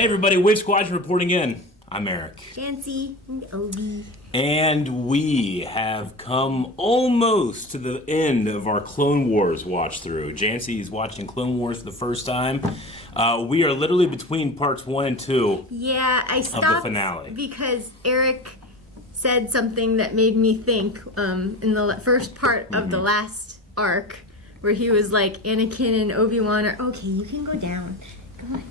Hey everybody, Squadron reporting in. I'm Eric. Janci and Obi. And we have come almost to the end of our Clone Wars watch through. Janci is watching Clone Wars for the first time. We are literally between parts 1 and 2 I stopped of the finale. Because Eric said something that made me think in the first part of the last arc where he was like, Anakin and Obi-Wan are, okay, you can go down. Come on.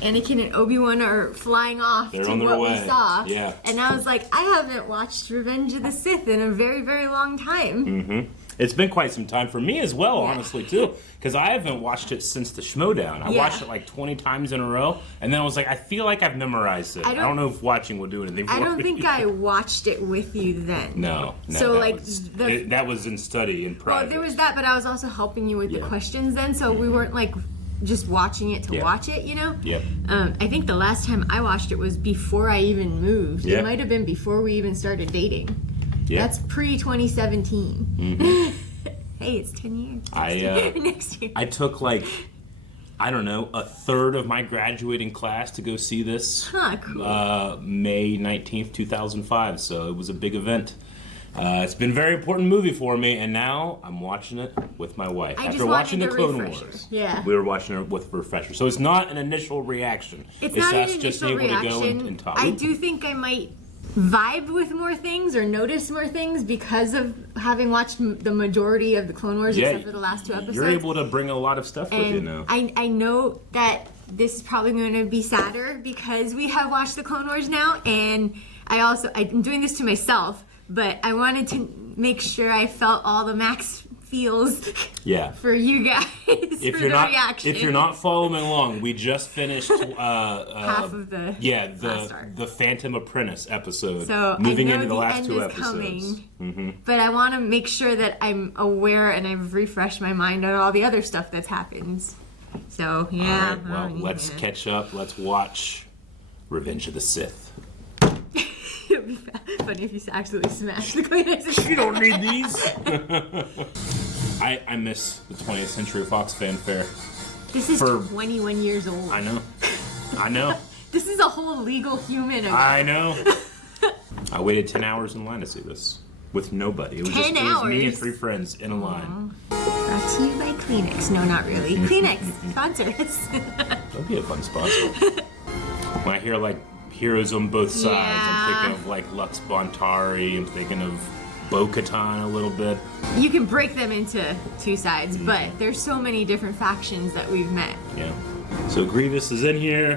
Anakin and Obi-Wan are flying off They're to on their what way. we saw. Yeah. And I was like, I haven't watched Revenge of the Sith in a very, very long time. Mm-hmm. It's been quite some time for me as well, honestly, too. Because I haven't watched it since the Schmodown. I watched it like 20 times in a row, and then I was like, I feel like I've memorized it. I don't know if watching will do anything for me. I don't think I watched it with you then. No. So that was in study, in private. Well, there was that, but I was also helping you with the questions then, so we weren't like just watching it to watch it, you know? Yeah. I think the last time I watched it was before I even moved. Yeah. It might have been before we even started dating. Yeah. That's pre-2017. Mm-hmm. Hey, it's 10 years. Next year. I took like, I don't know, a third of my graduating class to go see this. Huh, cool. May 19th, 2005, so it was a big event. It's been a very important movie for me, and now I'm watching it with my wife. After watching the Clone Wars, we were watching it with a refresher. So it's not an initial reaction. It's not an just initial able reaction. to go and talk. I do think I might vibe with more things or notice more things because of having watched the majority of the Clone Wars except for the last 2 episodes. You're able to bring a lot of stuff with you now. I know that this is probably going to be sadder because we have watched the Clone Wars now, and I'm doing this to myself, but I wanted to make sure I felt all the max feels for you guys if for you're the not, reaction. If you're not following along, we just finished half of the the Phantom Apprentice episode. So moving I know into the last end 2 is episodes. Coming, but I want to make sure that I'm aware and I've refreshed my mind on all the other stuff that's happened. So yeah. All right, well, let's catch up. Let's watch Revenge of the Sith. It would be funny if you actually smashed the Kleenex. You don't need these. I miss the 20th Century Fox fanfare. This is 21 years old. I know. This is a whole legal human. I know. I waited 10 hours in line to see this with nobody. It was 10 just hours? me and 3 friends in a line. Brought to you by Kleenex. No, not really. Kleenex, sponsor us. That'd be a fun sponsor. When I hear like heroes on both sides, I'm thinking of like Lux Bontari, I'm thinking of Bo-Katan a little bit. You can break them into 2 sides, but there's so many different factions that we've met. Yeah. So Grievous is in here.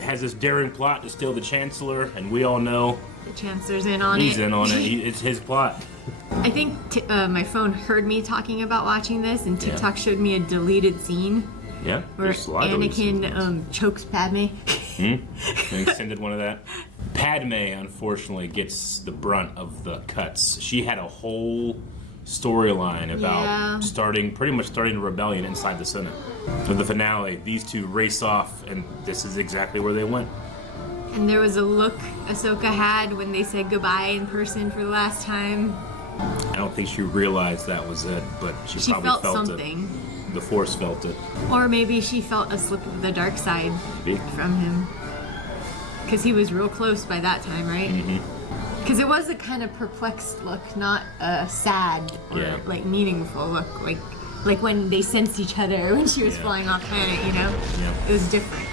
Has this daring plot to steal the Chancellor, and we all know the Chancellor's in on it. He's in on it. It's his plot. I think my phone heard me talking about watching this, and TikTok showed me a deleted scene. Yeah, where Anakin chokes Padme. An extended one of that. Padme, unfortunately, gets the brunt of the cuts. She had a whole storyline about pretty much starting a rebellion inside the Senate. In the finale, these two race off, and this is exactly where they went. And there was a look Ahsoka had when they said goodbye in person for the last time. I don't think she realized that was it, but she probably felt something. It. The Force felt it. Or maybe she felt a slip of the dark side from him. Because he was real close by that time, right? Because it was a kind of perplexed look, not a sad or like meaningful look. Like when they sensed each other when she was flying off planet, you know? It was different.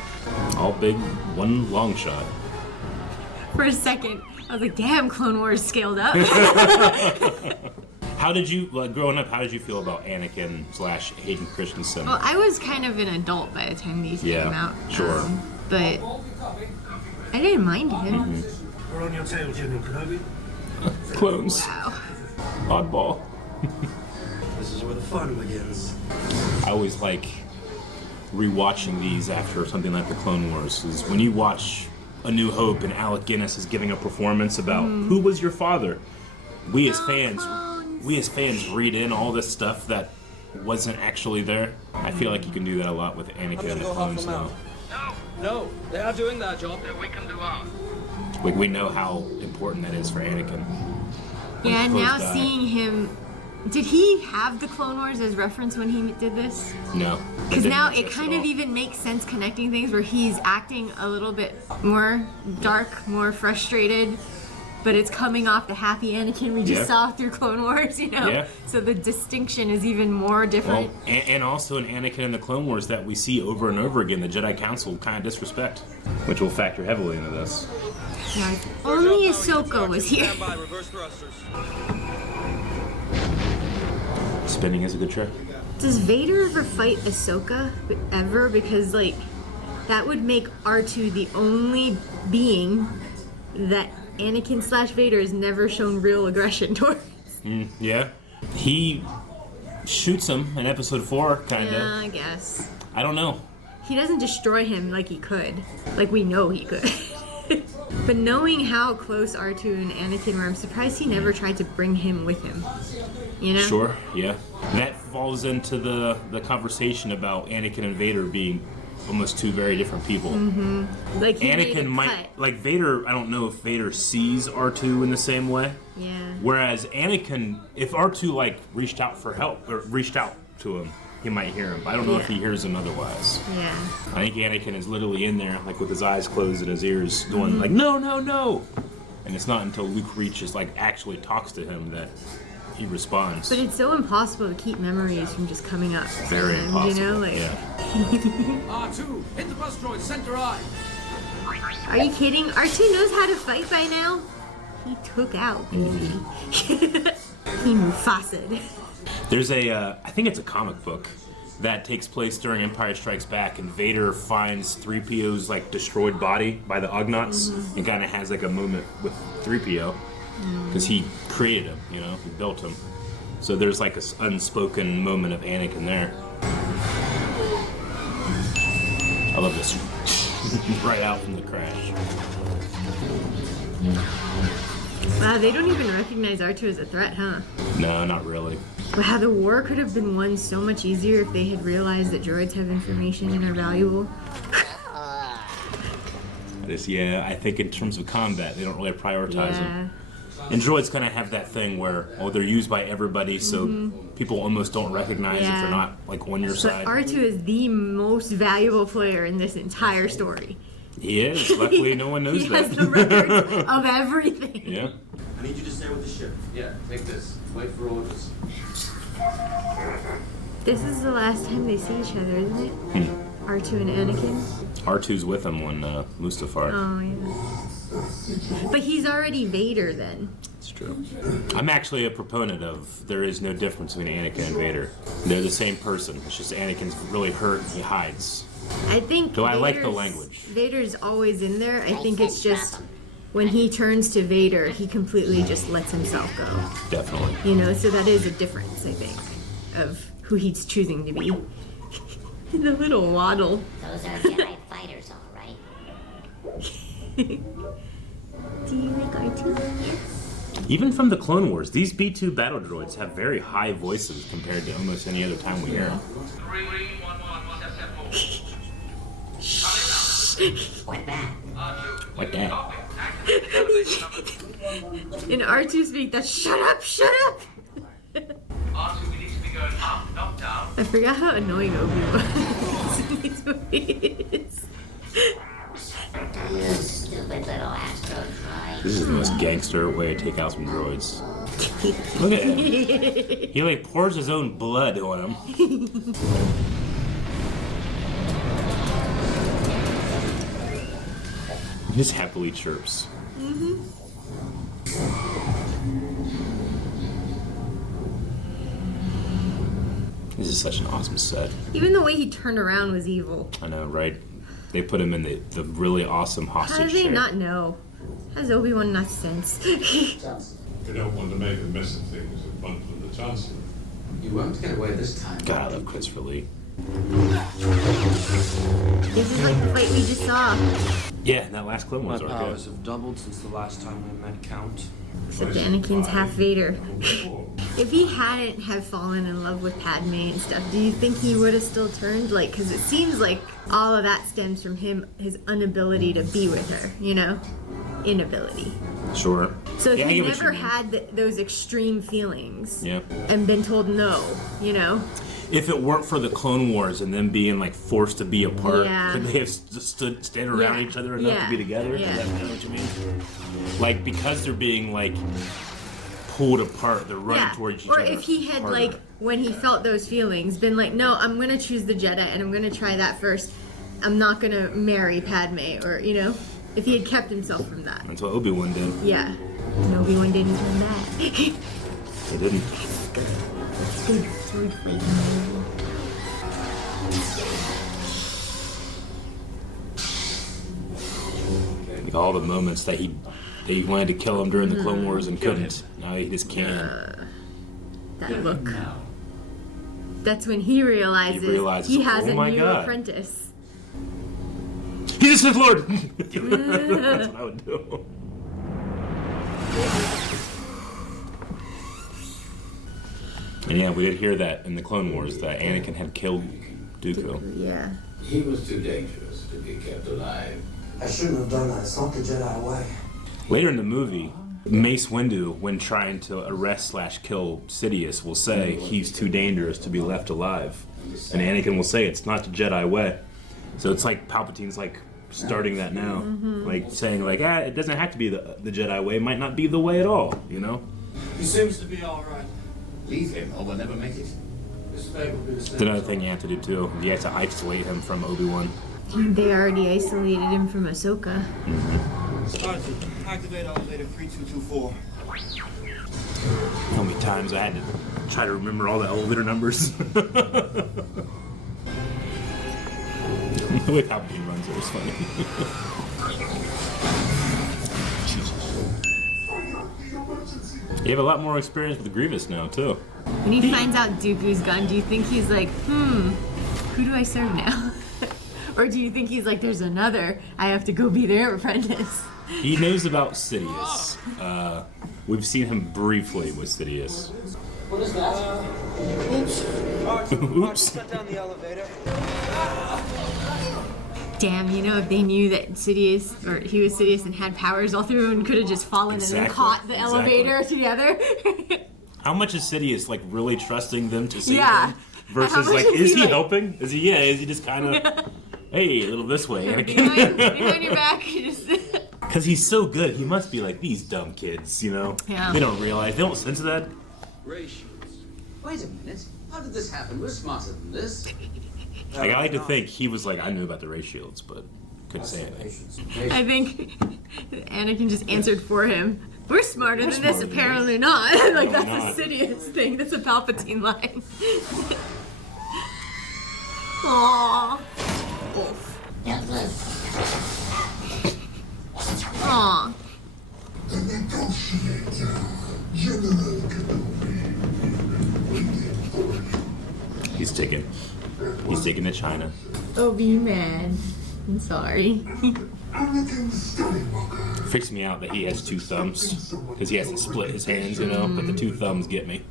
All big, one long shot. For a second, I was like, damn, Clone Wars scaled up. How did you, growing up, how did you feel about Anakin / Hayden Christensen? Well, I was kind of an adult by the time these came out. Sure. But I didn't mind him. We're on your tail, General Kenobi. Clones. Wow. Oddball. This is where the fun begins. I always like rewatching these after something like the Clone Wars. Is when you watch A New Hope and Alec Guinness is giving a performance about who was your father. We as fans read in all this stuff that wasn't actually there. I feel like you can do that a lot with Anakin and the clones now. No, they are doing their job. We can do ours. We know how important that is for Anakin. Yeah, now seeing him Did he have the Clone Wars as reference when he did this? No. Because That now didn't it make sense kind at of all. even makes sense connecting things where he's acting a little bit more dark, more frustrated, but it's coming off the happy Anakin we just Yeah. saw through Clone Wars, you know? Yeah. So the distinction is even more different. Well, and also an Anakin in the Clone Wars that we see over and over again, the Jedi Council kind of disrespect, which will factor heavily into this. Yeah, if only Ahsoka was here. Stand by, reverse thrusters. Spinning is a good trick. Does Vader ever fight Ahsoka? Ever? Because, like, that would make R2 the only being that Anakin / Vader has never shown real aggression towards. Yeah. He shoots him in episode 4, kind of. Yeah, I guess. I don't know. He doesn't destroy him like he could. Like we know he could. But knowing how close R2 and Anakin were, I'm surprised he never tried to bring him with him. You know? Sure, yeah. That falls into the conversation about Anakin and Vader being almost two very different people. Like he made a Anakin might, cut. like Vader, I don't know if Vader sees R2 in the same way. Yeah. Whereas Anakin, if R2 like reached out for help, or reached out to him, he might hear him. I don't know if he hears him otherwise. Yeah. I think Anakin is literally in there, like with his eyes closed and his ears going like, no, no, no. And it's not until Luke reaches, like actually talks to him that he responds. But it's so impossible to keep memories from just coming up. Very impossible. You know, like, yeah. R2, hit the bus droid, center eye. are you kidding? R2 knows how to fight by now. He took out, baby. He Mufasa'd. There's a, I think it's a comic book that takes place during Empire Strikes Back, and Vader finds 3PO's like destroyed body by the Ugnaughts, and kind of has like a moment with 3PO because he created him, you know, he built him. So there's like this unspoken moment of Anakin there. I love this. Right out from the crash. Wow, they don't even recognize R2 as a threat, huh? No, not really. Wow, the war could have been won so much easier if they had realized that droids have information and are valuable. I think in terms of combat, they don't really prioritize them. Yeah. And droids kind of have that thing where, they're used by everybody, so people almost don't recognize if Yeah. they're not like on your But side. R2 is the most valuable player in this entire story. He is. Luckily, no one knows He that. has the records of everything. Yeah. I need you to stay with the ship. Yeah, take this. Wait for orders. This is the last time they see each other, isn't it? R2 and Anakin. R2's with him on Mustafar. Oh, yeah. But he's already Vader then. It's true. I'm actually a proponent of there is no difference between Anakin and Vader. They're the same person. It's just Anakin's really hurt and he hides. I think Though I like the Vader's- language. Vader's always in there. I think it's just when he turns to Vader, he completely just lets himself go. Definitely. You know, so that is a difference, I think, of who he's choosing to be. The little waddle. Those are Jedi fighters, all right. Do you like R2? Even from the Clone Wars, these B2 battle droids have very high voices compared to almost any other time we hear them. 311, What that? Like that. In R2 speak, that's shut up, shut up! I forgot how annoying Obi was in these movies. You stupid little astro droid. This is the most gangster way to take out some droids. Look at him. He like pours his own blood on him. He just happily chirps. This is such an awesome set. Even the way he turned around was evil. I know, right? They put him in the really awesome How hostage do they chair. not know? How does Obi-Wan not sense? We don't want to make a mess of things in front of the Chancellor. You won't get away this time. God, I love Christopher Lee. This is like the fight we just saw. Yeah, that last Clone My Wars arc. powers have doubled since the last time we met Count. Except Anakin's half Vader. If he hadn't have fallen in love with Padme and stuff, do you think he would have still turned? Like, because it seems like all of that stems from him, his inability to be with her, you know? Inability. Sure. So if Yeah, I he get what you never mean. had those extreme feelings Yeah. and been told no, you know? If it weren't for the Clone Wars and them being like forced to be apart, Yeah. could they have stand around Yeah. each other enough Yeah. to be together? Yeah. Is that kind of what you mean? Like because they're being like pulled apart, they're running towards each Or other. if he had harder. like when he felt those feelings been like, no, I'm gonna choose the Jedi and I'm gonna try that first. I'm not gonna marry Padme, or you know, if he had kept himself from that. That's what Obi-Wan did. Yeah. And Obi-Wan didn't turn back. He didn't. Good sword fight. Like all the moments that he wanted to kill him during the Clone Wars and couldn't. Now he just can. That look. That's when he realizes he has oh a my new God. apprentice. He's a Sith Lord! That's what I would do. And yeah, we did hear that in the Clone Wars that Anakin had killed Dooku. Yeah. He was too dangerous to be kept alive. I shouldn't have done that. It's not the Jedi way. Later in the movie, Mace Windu, when trying to arrest/kill Sidious, will say he's too dangerous to be left alive. And Anakin will say it's not the Jedi way. So it's like Palpatine's like starting that now. Like saying like, it doesn't have to be the Jedi way. It might not be the way at all, you know? He seems to be all right. Leave him or we'll never make it. This fate will be the It's same. another thing you have to do too. You have to isolate him from Obi-Wan. They already isolated him from Ahsoka. Sergeant, activate elevator 3224. How many times I had to try to remember all the elevator numbers. The way Palpatine runs it was funny. You have a lot more experience with Grievous now, too. When he finds out Dooku's gone, do you think he's like, who do I serve now? Or do you think he's like, there's another, I have to go be their apprentice? He knows about Sidious. We've seen him briefly with Sidious. What is that? Oops. Oops. Shut down the elevator. Damn, you know, if they knew that Sidious, or he was Sidious and had powers all through and could have just fallen and then Exactly, caught the exactly. elevator together. How much is Sidious like really trusting them to save Yeah. him? Versus How much like, is is he, he like- helping? Is he just kind of, hey, a little this way, Anakin? behind your back. Because he's so good, he must be like these dumb kids, you know? Yeah. They don't realize, they don't sense that. Ray shields. Wait a minute. How did this happen? We're smarter than this. Like, I like to think he was like, I knew about the ray shields, but couldn't say anything. I think Anakin just answered for him. We're smarter than this, smarter than apparently not. Like, No, that's we're not. a Sidious thing. That's a Palpatine line. Aww. Wolf. Aww. He's taking to China. Oh, be mad. I'm sorry. Freaks me out that he has two thumbs. Because he hasn't split his hands, you know? But the two thumbs get me.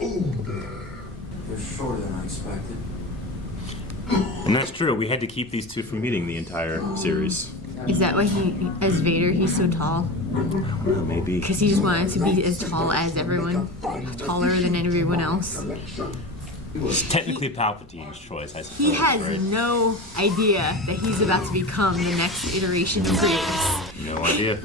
You're shorter than I expected. And that's true, we had to keep these two from meeting the entire series. Is that why he, as Vader, he's so tall? Maybe. Because he just wanted to be as tall as everyone. Taller than everyone else. It's technically Palpatine's choice, I suppose. He has right? no idea that he's about to become the next iteration of Grievous. No idea.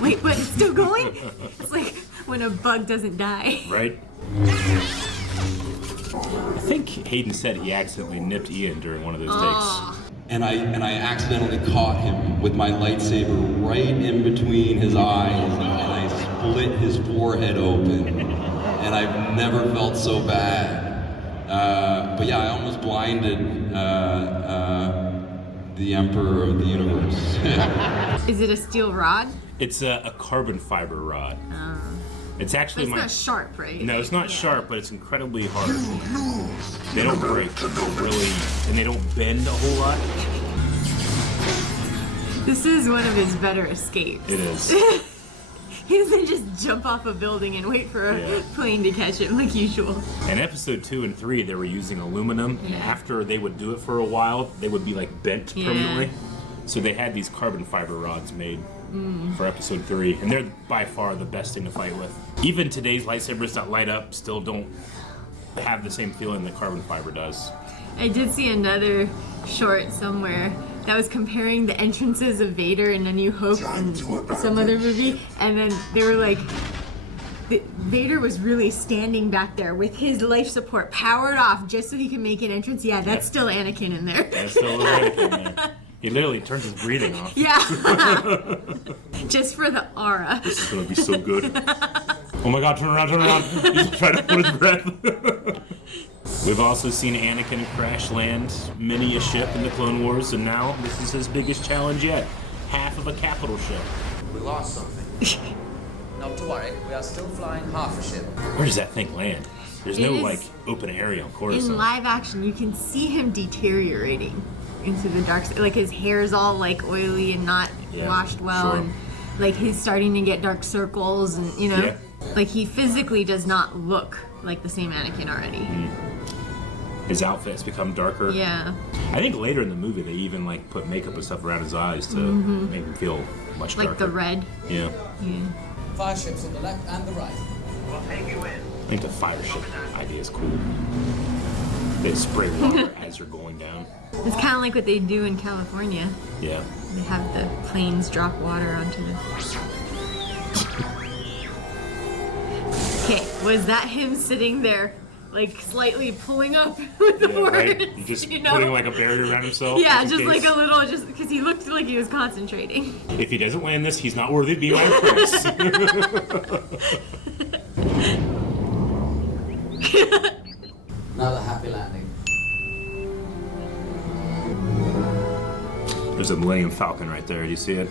Wait, what? It's still going? It's like when a bug doesn't die. Right? I think Hayden said he accidentally nipped Ian during one of those takes. And I accidentally caught him with my lightsaber right in between his eyes, and I split his forehead open. And I've never felt so bad. But yeah, I almost blinded the Emperor of the Universe. Is it a steel rod? It's a carbon fiber rod. It's But actually it's my... not sharp, right? No, it's not sharp, but it's incredibly hard. They don't break really, and they don't bend a whole lot. This is one of his better escapes. It is. He doesn't just jump off a building and wait for a Yeah. plane to catch him like usual. In episode 2 and 3, they were using aluminum, and Yeah. after they would do it for a while, they would be like bent Yeah. permanently. So they had these carbon fiber rods made for episode 3, and they're by far the best thing to fight with. Even today's lightsabers that light up still don't have the same feeling that carbon fiber does. I did see another short somewhere that was comparing the entrances of Vader in A New Hope and some other movie, and then they were like, Vader was really standing back there with his life support powered off just so he could make an entrance. Yeah, that's still Anakin in there. That's still Anakin in there. He literally turns his breathing off. Yeah. Just for the aura. This is gonna be so good. Oh my god, turn around. He's trying to hold his breath. We've also seen Anakin crash land many a ship in the Clone Wars, and now this is his biggest challenge yet. Half of a capital ship. We lost something. Not to worry, we are still flying half a ship. Where does that thing land? There's It no, is- like, open area on Coruscant. In live action, you can see him deteriorating into the dark side. Like his hair's all like oily and not washed well, sure. and like he's starting to get dark circles, and you know, like he physically does not look like the same Anakin already. His outfit's become darker. Yeah. I think later in the movie they even like put makeup and stuff around his eyes to make him feel much darker. Like the red. Yeah. Fire ships on the left and the right. I think the fire ship idea is cool. They spray water as you're going down. It's kind of like what they do in California. Yeah. They have the planes drop water onto them. Okay, was that him sitting there, like slightly pulling up with the words? Right? Just you know? putting like a barrier around himself. Yeah, just in just case. like a little, just because he looked like he was concentrating. If he doesn't land this, he's not worthy to be my prince. Another happy landing. There's a Millennium Falcon right there. Do you see it?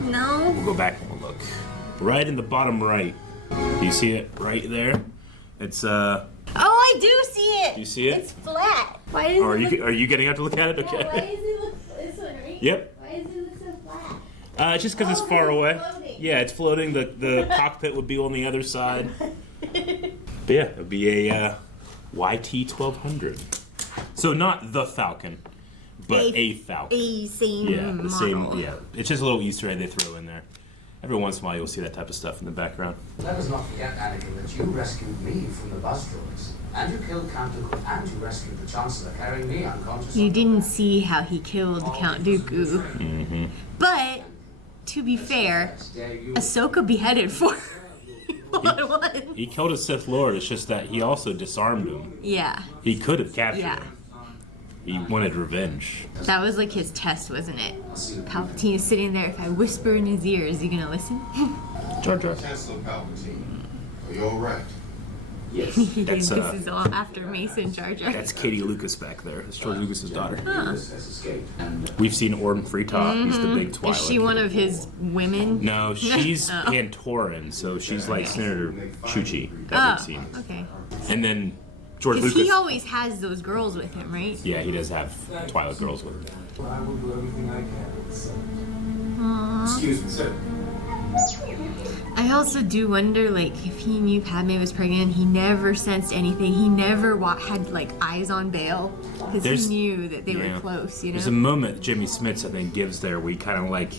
No. We'll go back and we'll look. Right in the bottom right. Do you see it right there? It's Oh, I do see it. You see it? It's flat. Why is Are it? you getting up to look at it? Okay. Yeah, why does it look this one, right? Yep. Why does it look so flat? It's just because it's far away. Yeah, it's floating. The cockpit would be on the other side. But yeah, it would be a YT-1200. So not the Falcon, but a Falcon. A same Yeah, the model. same. Yeah, it's just a little Easter egg they throw in there. Every once in a while, you'll see that type of stuff in the background. Let us not forget, Anakin, that you rescued me from the bus droids. And you killed Count Dooku, and you rescued the Chancellor, carrying me unconscious. You didn't see how he killed Count Dooku. Mm-hmm. But, to be fair, Ahsoka beheaded 4 people at once. He killed a Sith Lord. It's just that he also disarmed him. Yeah. He could have captured Yeah. him. He wanted revenge. That was like his test, wasn't it? Palpatine is sitting there. If I whisper in his ear, is he gonna listen? Jar Jar. Chancellor Palpatine, are you all right? Yes. That's, This is all after Mason Jar Jar. That's Katie Lucas back there. That's George Lucas's daughter. Has escaped. And We've seen Orden Freetop. He's the big Twi'lek. Is she one of his women? No, she's Oh. Pantoran, so she's like Senator Chuchi that we've seen. Okay. And then George Because Lucas. he always has those girls with him, right? Yeah, he does have Twi'lek girls with him. I will do everything I can. Excuse me, sir. I also do wonder, like, if he knew Padme was pregnant, he never sensed anything. He never had, like, eyes on Bail. Because There's- he knew that they Yeah. were close, you know? There's a moment Jimmy Smits, I think, gives there where he kind of like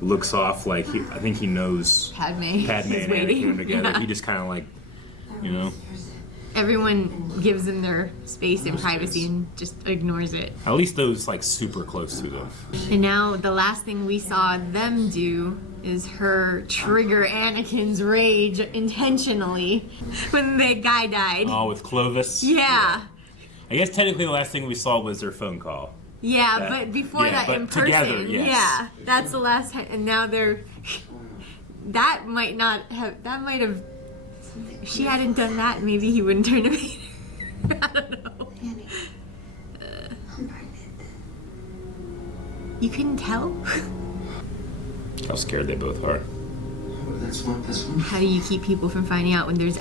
looks off, like I think he knows Padme and is waiting. Anakin are together. Yeah. He just kind of like, you know, Everyone gives them their space and privacy and just ignores it. at least those like super close to them. And now the last thing we saw them do is her trigger Anakin's rage intentionally when the guy died. Oh, with Clovis. Yeah. I guess technically the last thing we saw was their phone call. Yeah, That- but before yeah, that but in person. together, yes. Yeah, that's the last time. And now they're. That might not have. That might have. If she hadn't done that, maybe he wouldn't turn to Vader. I don't know. You couldn't tell? How scared they both are. that's one. How do you keep people from finding out when there's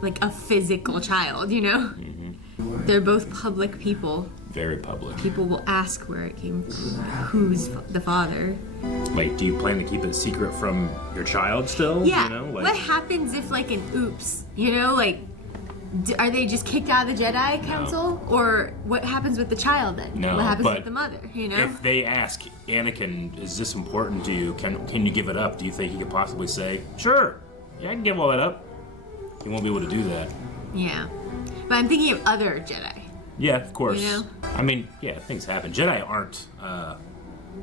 like a physical child, you know? Mm-hmm. They're both public people. Very public. People will ask where it came from. Who's the father? Like, do you plan to keep it secret from your child still? Yeah. You know, like, What happens if, like, an oops, you know, like, Are they just kicked out of the Jedi Council? Or what happens with the child then? No, what happens but with the mother, you know? If they ask Anakin, is this important to you? Can you give it up? Do you think he could possibly say, sure, yeah, I can give all that up? He won't be able to do that. Yeah. But I'm thinking of other Jedi. Yeah, of course. You know? I mean, yeah, things happen. Jedi aren't, but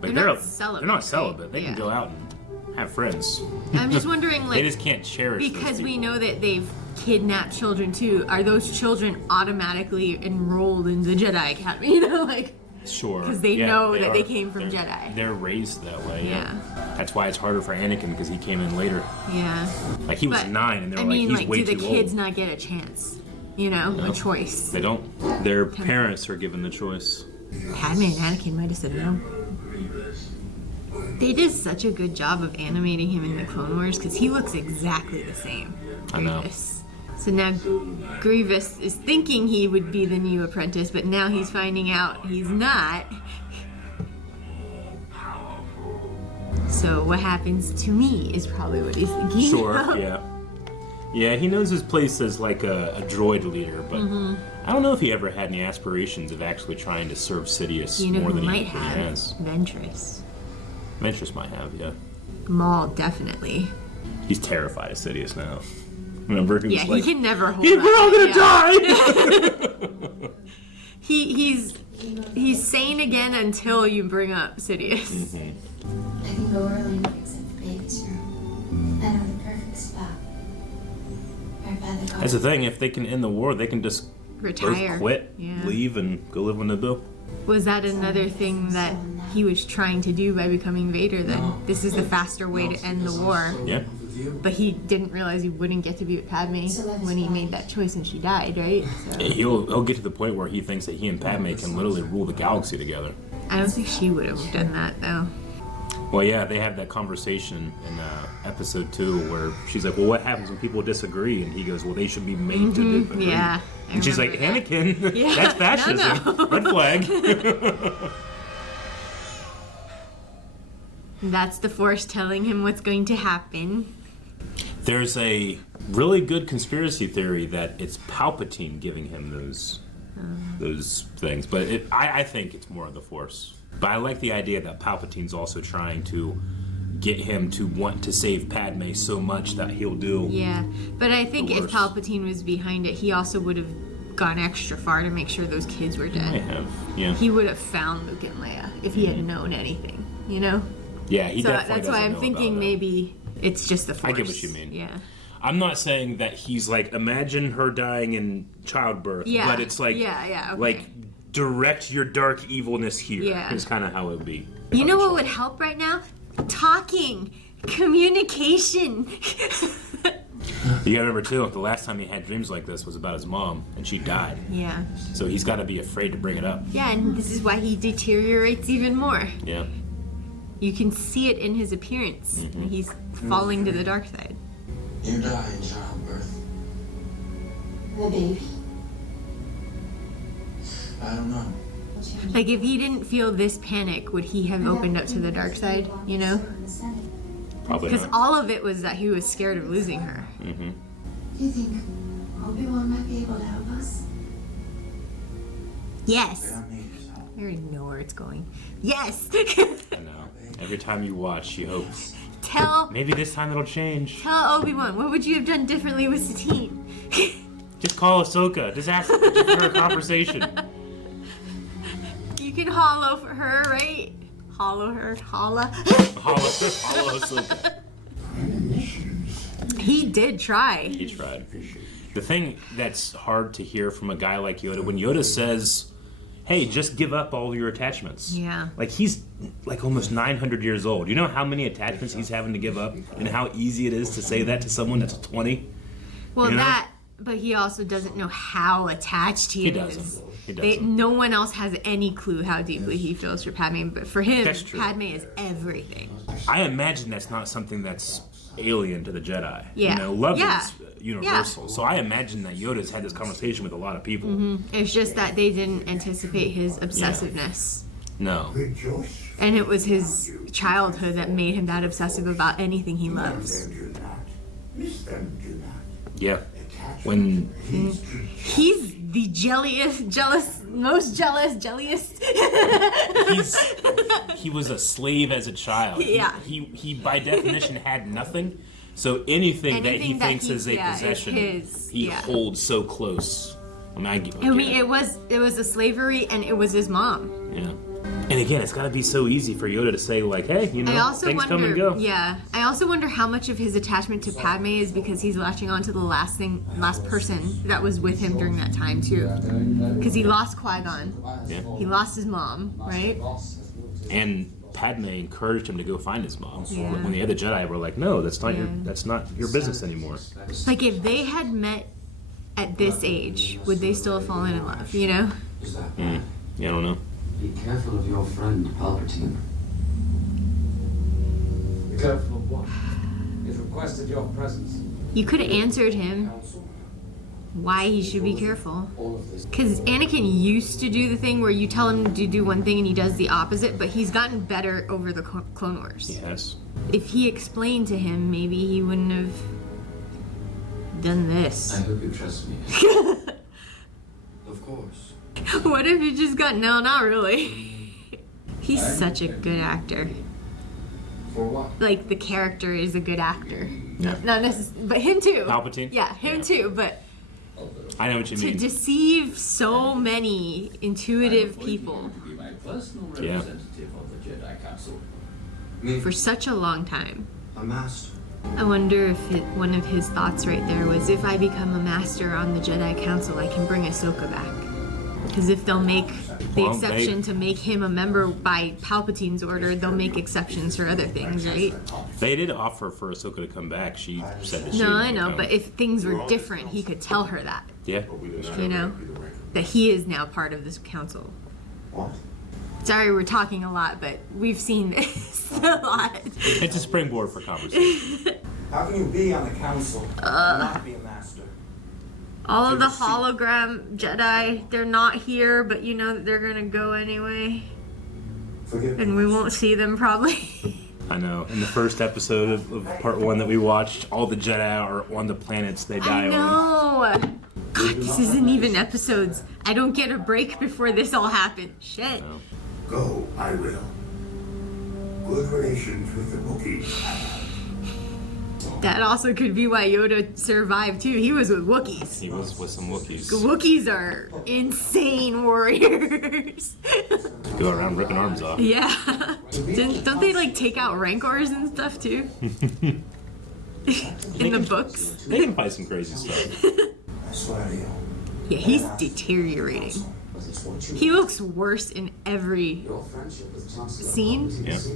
They're not celibate. They're not celibate. They Yeah. can go out and have friends. I'm just wondering, like, they just can't cherish because those we people. know that they've kidnapped children too. Are those children automatically enrolled in the Jedi Academy? You know, like, Sure. because they Yeah, know that they are. came from They're- Jedi. They're raised that way. Yeah. That's why it's harder for Anakin because he came in later. Yeah. Like he was But, 9, and they're I mean, he's like, way do the too kids old. not get a chance? You know, a choice. They don't. Their parents are given the choice. Padme and Anakin might have said no. They did such a good job of animating him in the Clone Wars because he looks exactly the same. I know. Grievous. So now Grievous is thinking he would be the new apprentice, but now he's finding out he's not. So what happens to me is probably what he's thinking. Sure. Yeah. Yeah. He knows his place as like a droid leader, but I don't know if he ever had any aspirations of actually trying to serve Sidious You know more who than might he have? has. Ventress. Ventress might have. Yeah. Maul, definitely. He's terrified of Sidious now. Remember? He was Yeah, like, he can never hold We're all gonna Yeah. die. He's sane again until you bring up Sidious. I can go early and fix up the baby's room. I know the perfect spot. Right by the car. That's the thing. If they can end the war, they can just Retire. both quit, Yeah. leave, and go live on the bill. Was that another thing that he was trying to do by becoming Vader then? This is the faster way to end the war. Yeah. But he didn't realize he wouldn't get to be with Padme when he made that choice and she died, right? So, He'll get to the point where he thinks that he and Padme can literally rule the galaxy together. I don't think she would have done that though. Well, yeah, they have that conversation in episode 2 where she's like, well, what happens when people disagree? And he goes, well, they should be made to disagree. Yeah. I And she's like, remember that. Anakin, Yeah, that's fascism. no. Red flag. That's the Force telling him what's going to happen. There's a really good conspiracy theory that it's Palpatine giving him those things. But I think it's more of the Force. But I like the idea that Palpatine's also trying to get him to want to save Padme so much that he'll do. Yeah, but I think The if worst. Palpatine was behind it, he also would have gone extra far to make sure those kids were I dead. have, yeah. He would have found Luke and Leia if he had known anything, you know? Yeah, he So definitely that's why doesn't I'm know thinking about that. maybe it's just the Force. I get what you mean. Yeah. I'm not saying that he's like, imagine her dying in childbirth, Yeah. but it's like, Yeah, okay. like direct your dark evilness here. Yeah. Is kind of how it would be. You know what would help right now? Talking. Communication. You gotta remember too, the last time he had dreams like this was about his mom, and she died. Yeah. So he's got to be afraid to bring it up. Yeah, and this is why he deteriorates even more. Yeah. You can see it in his appearance. Mm-hmm. He's falling to the dark side. You die in childbirth. The baby? I don't know. Like, if he didn't feel this panic, would he have opened up to the dark side, you know? Probably Because not. all of it was that he was scared of losing her. Mm-hmm. Do you think Obi-Wan might be able to help us? Yes. I don't need his help. I already know where it's going. Yes. I know. Every time you watch, you hope Tell maybe this time it'll change. Obi-Wan, what would you have done differently with Satine? Just call Ahsoka. Just ask her for a conversation. You can hollow for her, right? Hollow her, holla. Hollow Ahsoka. He did try. He tried. The thing that's hard to hear from a guy like Yoda, when Yoda says, hey, just give up all your attachments. Yeah. Like, he's like almost 900 years old. You know how many attachments he's having to give up? And how easy it is to say that to someone that's 20? Well, You know? that, but he also doesn't know how attached he is. doesn't. He doesn't. No one else has any clue how deeply he feels for Padme, but for him, That's true. Padme is everything. I imagine that's not something that's alien to the Jedi. Yeah. You know, love Yeah. is universal. So I imagine that Yoda's had this conversation with a lot of people. It's just that they didn't anticipate his obsessiveness. No. And it was his childhood that made him that obsessive about anything he loves. Yeah. When He's the most jelliest. he was a slave as a child. Yeah. He by definition had nothing. So anything that he thinks is a possession, he holds so close. I mean, it was a slavery, and it was his mom. Yeah. And again, it's got to be so easy for Yoda to say, like, hey, you know, things come and go. Yeah. I also wonder how much of his attachment to Padme is because he's latching on to the last person that was with him during that time, too. Because he lost Qui-Gon. Yeah. He lost his mom, right? And Padme encouraged him to go find his mom. Yeah. When the other Jedi were like, no, that's not your business anymore. Like, if they had met at this age, would they still have fallen in love, you know? Yeah, I don't know. Be careful of your friend, Palpatine. Be careful of what? He's requested your presence. You could have answered him why he should be careful. Because Anakin used to do the thing where you tell him to do one thing and he does the opposite, but he's gotten better over the Clone Wars. Yes. If he explained to him, maybe he wouldn't have done this. I hope you trust me. Of course. What if you just got, no, not really. He's such a good actor. For what? Like, the character is a good actor. Yeah. Not necessarily, but him too. Palpatine? Yeah, him too, but I know what you to mean. deceive so many intuitive people Yeah. for such a long time. A master. I wonder if one of his thoughts right there was, if I become a master on the Jedi Council, I can bring Ahsoka back. Because if they'll make the exception to make him a member by Palpatine's order, they'll make exceptions for other things, right? They did offer for Ahsoka to come back. She said that she No, didn't I know, come. but if things were different, he could tell her that, Yeah. you know? That he is now part of this council. What? Sorry, we're talking a lot, but we've seen this a lot. It's a springboard for conversation. How can you be on the council and not be a master? All of the hologram Jedi, they're not here, but you know that they're gonna go anyway. Forgive And we won't see them probably. I know. In the first episode of part 1 that we watched, all the Jedi are on the planets they die I on. know! God, this isn't even episodes. I don't get a break before this all happened. Shit. No. Go, I will. Good relations with the Wookiees. That also could be why Yoda survived too. He was with Wookiees. He was with some Wookiees. Wookiees are insane warriors. Go around ripping arms off. Yeah. Don't they like take out rancors and stuff too? In the books? They can fight some crazy stuff. I swear to you. Yeah, he's deteriorating. He looks worse in every scene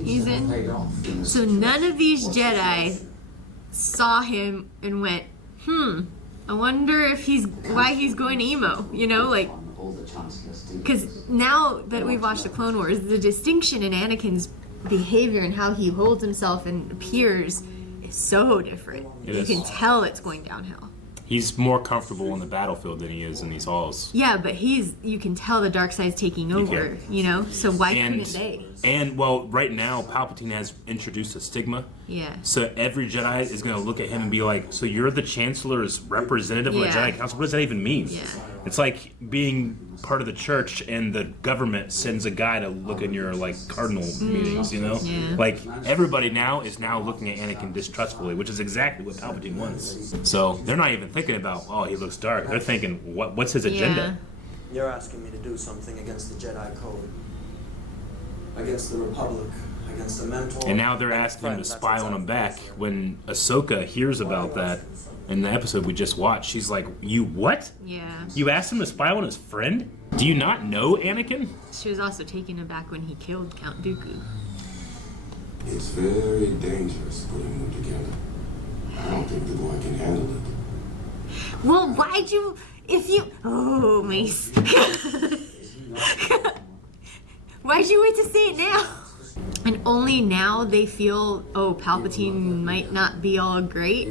he's in. So none of these Jedi saw him and went, I wonder if why he's going emo, you know, like, because now that we've watched the Clone Wars, the distinction in Anakin's behavior and how he holds himself and appears is so different. You can tell it's going downhill. He's more comfortable on the battlefield than he is in these halls. Yeah, but you can tell the dark side's taking over, you know? So why couldn't they? And, well, right now, Palpatine has introduced a stigma. Yeah. So every Jedi is going to look at him and be like, so you're the Chancellor's representative of the Jedi Council? What does that even mean? Yeah. It's like being part of the church and the government sends a guy to look in your, like, cardinal meetings, you know? Yeah. Like, everybody now is looking at Anakin distrustfully, which is exactly what Palpatine wants. So they're not even thinking about, oh, he looks dark. They're thinking, what's his agenda? You're asking me to do something against the Jedi Code. Against the Republic. Against the mentor. And now they're asking him to spy on him back. When Ahsoka hears about that in the episode we just watched, she's like, you what? Yeah. You asked him to spy on his friend? Do you not know Anakin? She was also taken aback when he killed Count Dooku. It's very dangerous putting them together. I don't think the boy can handle it. Well, why'd you... Oh, Mace. Why'd you wait to say it now? And only now they feel, oh, Palpatine might not be all great.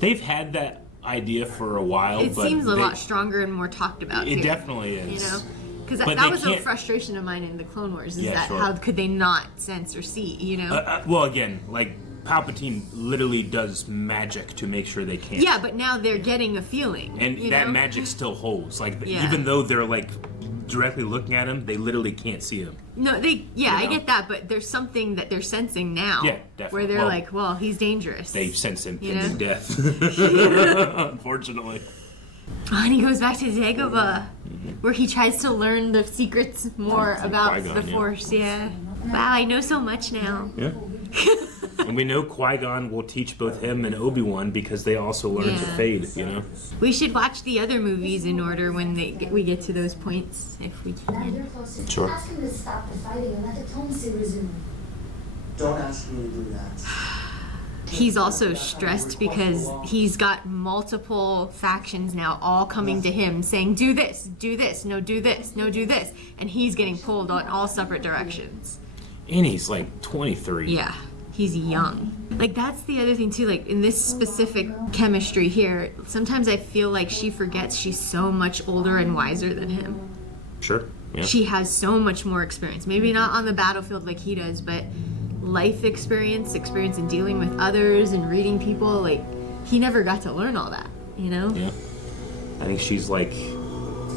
They've had that idea for a while, It but seems a lot stronger and more talked about. It too, definitely is. You know, because But that they was a can't- frustration of mine in the Clone Wars. Is Yeah, that sure. how could they not sense or see? You know. Well, again, like Palpatine literally does magic to make sure they can't. Yeah, but now they're getting a feeling. And that know? magic still holds. Like, Yeah. even though they're, like, directly looking at him, they literally can't see him. No, I know? get that, but there's something that they're sensing now. Yeah, definitely. Where they're Well, like, well, he's dangerous. They sense impending You know? death. Unfortunately. Oh, and he goes back to Dagobah, where he tries to learn the secrets more about Qui-Gon, the yeah. Force. Yeah. Wow, I know so much now. Yeah. And we know Qui-Gon will teach both him and Obi-Wan because they also learn to Yeah. fade, you know? We should watch the other movies in order when we get to those points, if we Now can. you're closer. Sure. Ask him to stop the fighting and let diplomacy resume. Don't ask me to do that. He's also stressed because he's got multiple factions now all coming to him saying, do this, no, do this, no, do this. And he's getting pulled on all separate directions. And he's like 23. Yeah, he's young. Like, that's the other thing too, like in this specific chemistry here, sometimes I feel like she forgets she's so much older and wiser than him. Sure. Yeah. She has so much more experience. Maybe not on the battlefield like he does, but life experience in dealing with others and reading people. Like, he never got to learn all that, you know? Yeah. I think she's like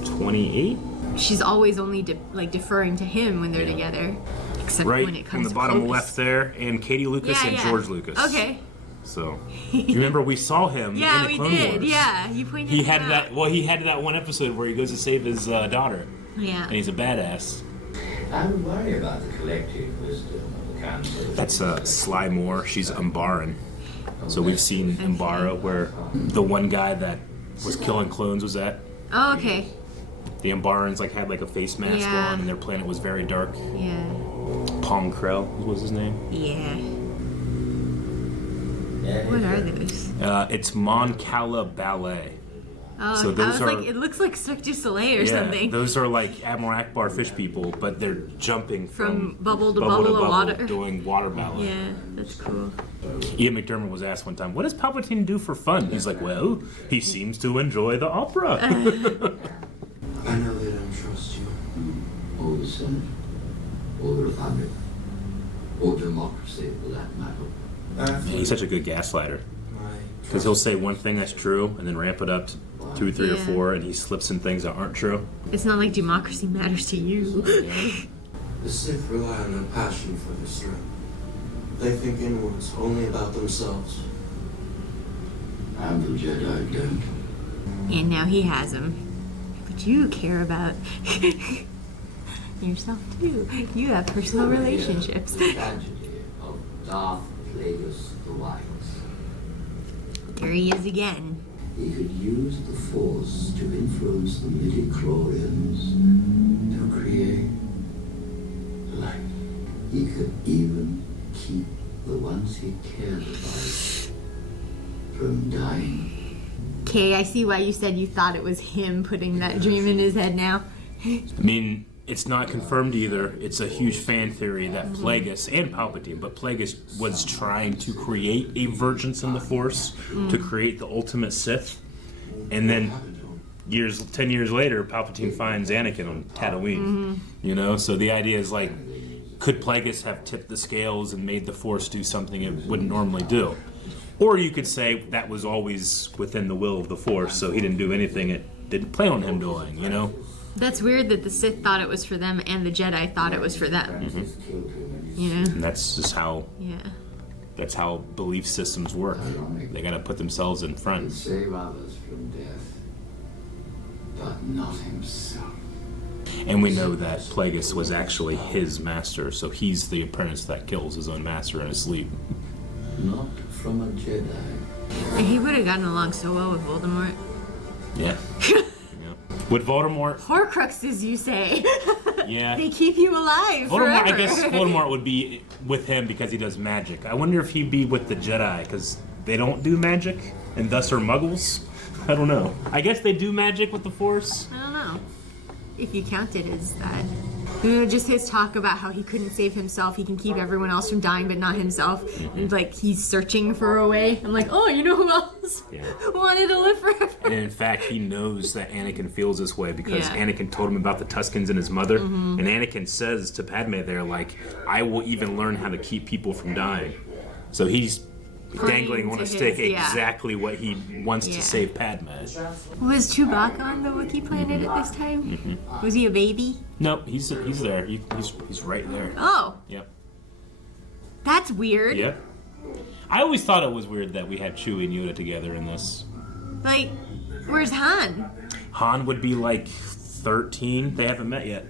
28. She's always only deferring to him when they're together, except Right when it in comes the to bottom Clovis. left there, and Katie Lucas and George Lucas. Okay. So, do you remember we saw him Yeah, in the we Clone did. Wars? Yeah, you pointed He it had out. that. Well, he had that one episode where he goes to save his daughter, Yeah. and he's a badass. I would worry about the collective wisdom of the Council. That's Sly Moore. She's Umbaran. So we've seen Umbara, where the one guy that was killing clones was at. Oh, okay. The Umbarans like had like a face mask Yeah. on, and their planet was very dark. Yeah. Pong Krell was his name. Yeah. What are those? It's Mon Cala Ballet. Oh, So I those was are- like, it looks like Cirque du Soleil or something. Those are like Admiral Akbar fish people, but they're jumping From bubble to bubble of water. doing water ballet. Yeah, that's cool. Ian McDermott was asked one time, "What does Palpatine do for fun?" He's like, "Well, he seems to enjoy the opera." I know they don't trust you. Or the Senate, or the Republic, or democracy for that matter. He's such a good gaslighter. Because he'll say one thing that's true and then ramp it up to 2, 3, or Yeah. 4, and he slips in things that aren't true. It's not like democracy matters to you. The Sith rely on their passion for this threat. They think inwards, only about themselves. And the Jedi don't. And now he has him. But you care about yourself too. You have personal relationships. The tragedy of Darth Plagueis the Wise. There he is again. He could use the Force to influence the midi-chlorians to create life. He could even keep the ones he cared about from dying. Okay, I see why you said you thought it was him putting that dream in his head now. I mean, it's not confirmed either. It's a huge fan theory that Plagueis and Palpatine, but Plagueis was trying to create a vergence in the Force to create the ultimate Sith. And then 10 years later, Palpatine finds Anakin on Tatooine. You know, so the idea is like, could Plagueis have tipped the scales and made the Force do something it wouldn't normally do? Or you could say that was always within the will of the Force, so he didn't do anything it didn't plan on him doing, you know? That's weird that the Sith thought it was for them and the Jedi thought it was for them. You know? And that's just how Yeah. that's how belief systems work. They gotta put themselves in front. Save others from death, but not himself. And we know that Plagueis was actually his master, so he's the apprentice that kills his own master in his sleep. Not from a Jedi. And he would have gotten along so well with Voldemort. Yeah. Yeah. With Voldemort, Horcruxes, you say? yeah. They keep you alive Voldemort, forever. I guess Voldemort would be with him because he does magic. I wonder if he'd be with the Jedi because they don't do magic and thus are muggles. I don't know. I guess they do magic with the Force. I don't know if you count it as that. You know, just his talk about how he couldn't save himself, he can keep everyone else from dying but not himself. And like he's searching for a way. I'm like, oh, you know who else wanted to live forever? And in fact, he knows that Anakin feels this way because Yeah. Anakin told him about the Tuscans and his mother. And Anakin says to Padme there, like, I will even learn how to keep people from dying. So he's dangling on a stick yeah. exactly what he wants Yeah. to save Padme. Was Chewbacca on the Wookiee planet at this time? Was he a baby? Nope, he's there. He's right there. Oh, Yep. that's weird. Yep. I always thought it was weird that we had Chewie and Yoda together in this. Like, where's Han? Han would be like 13. They haven't met yet.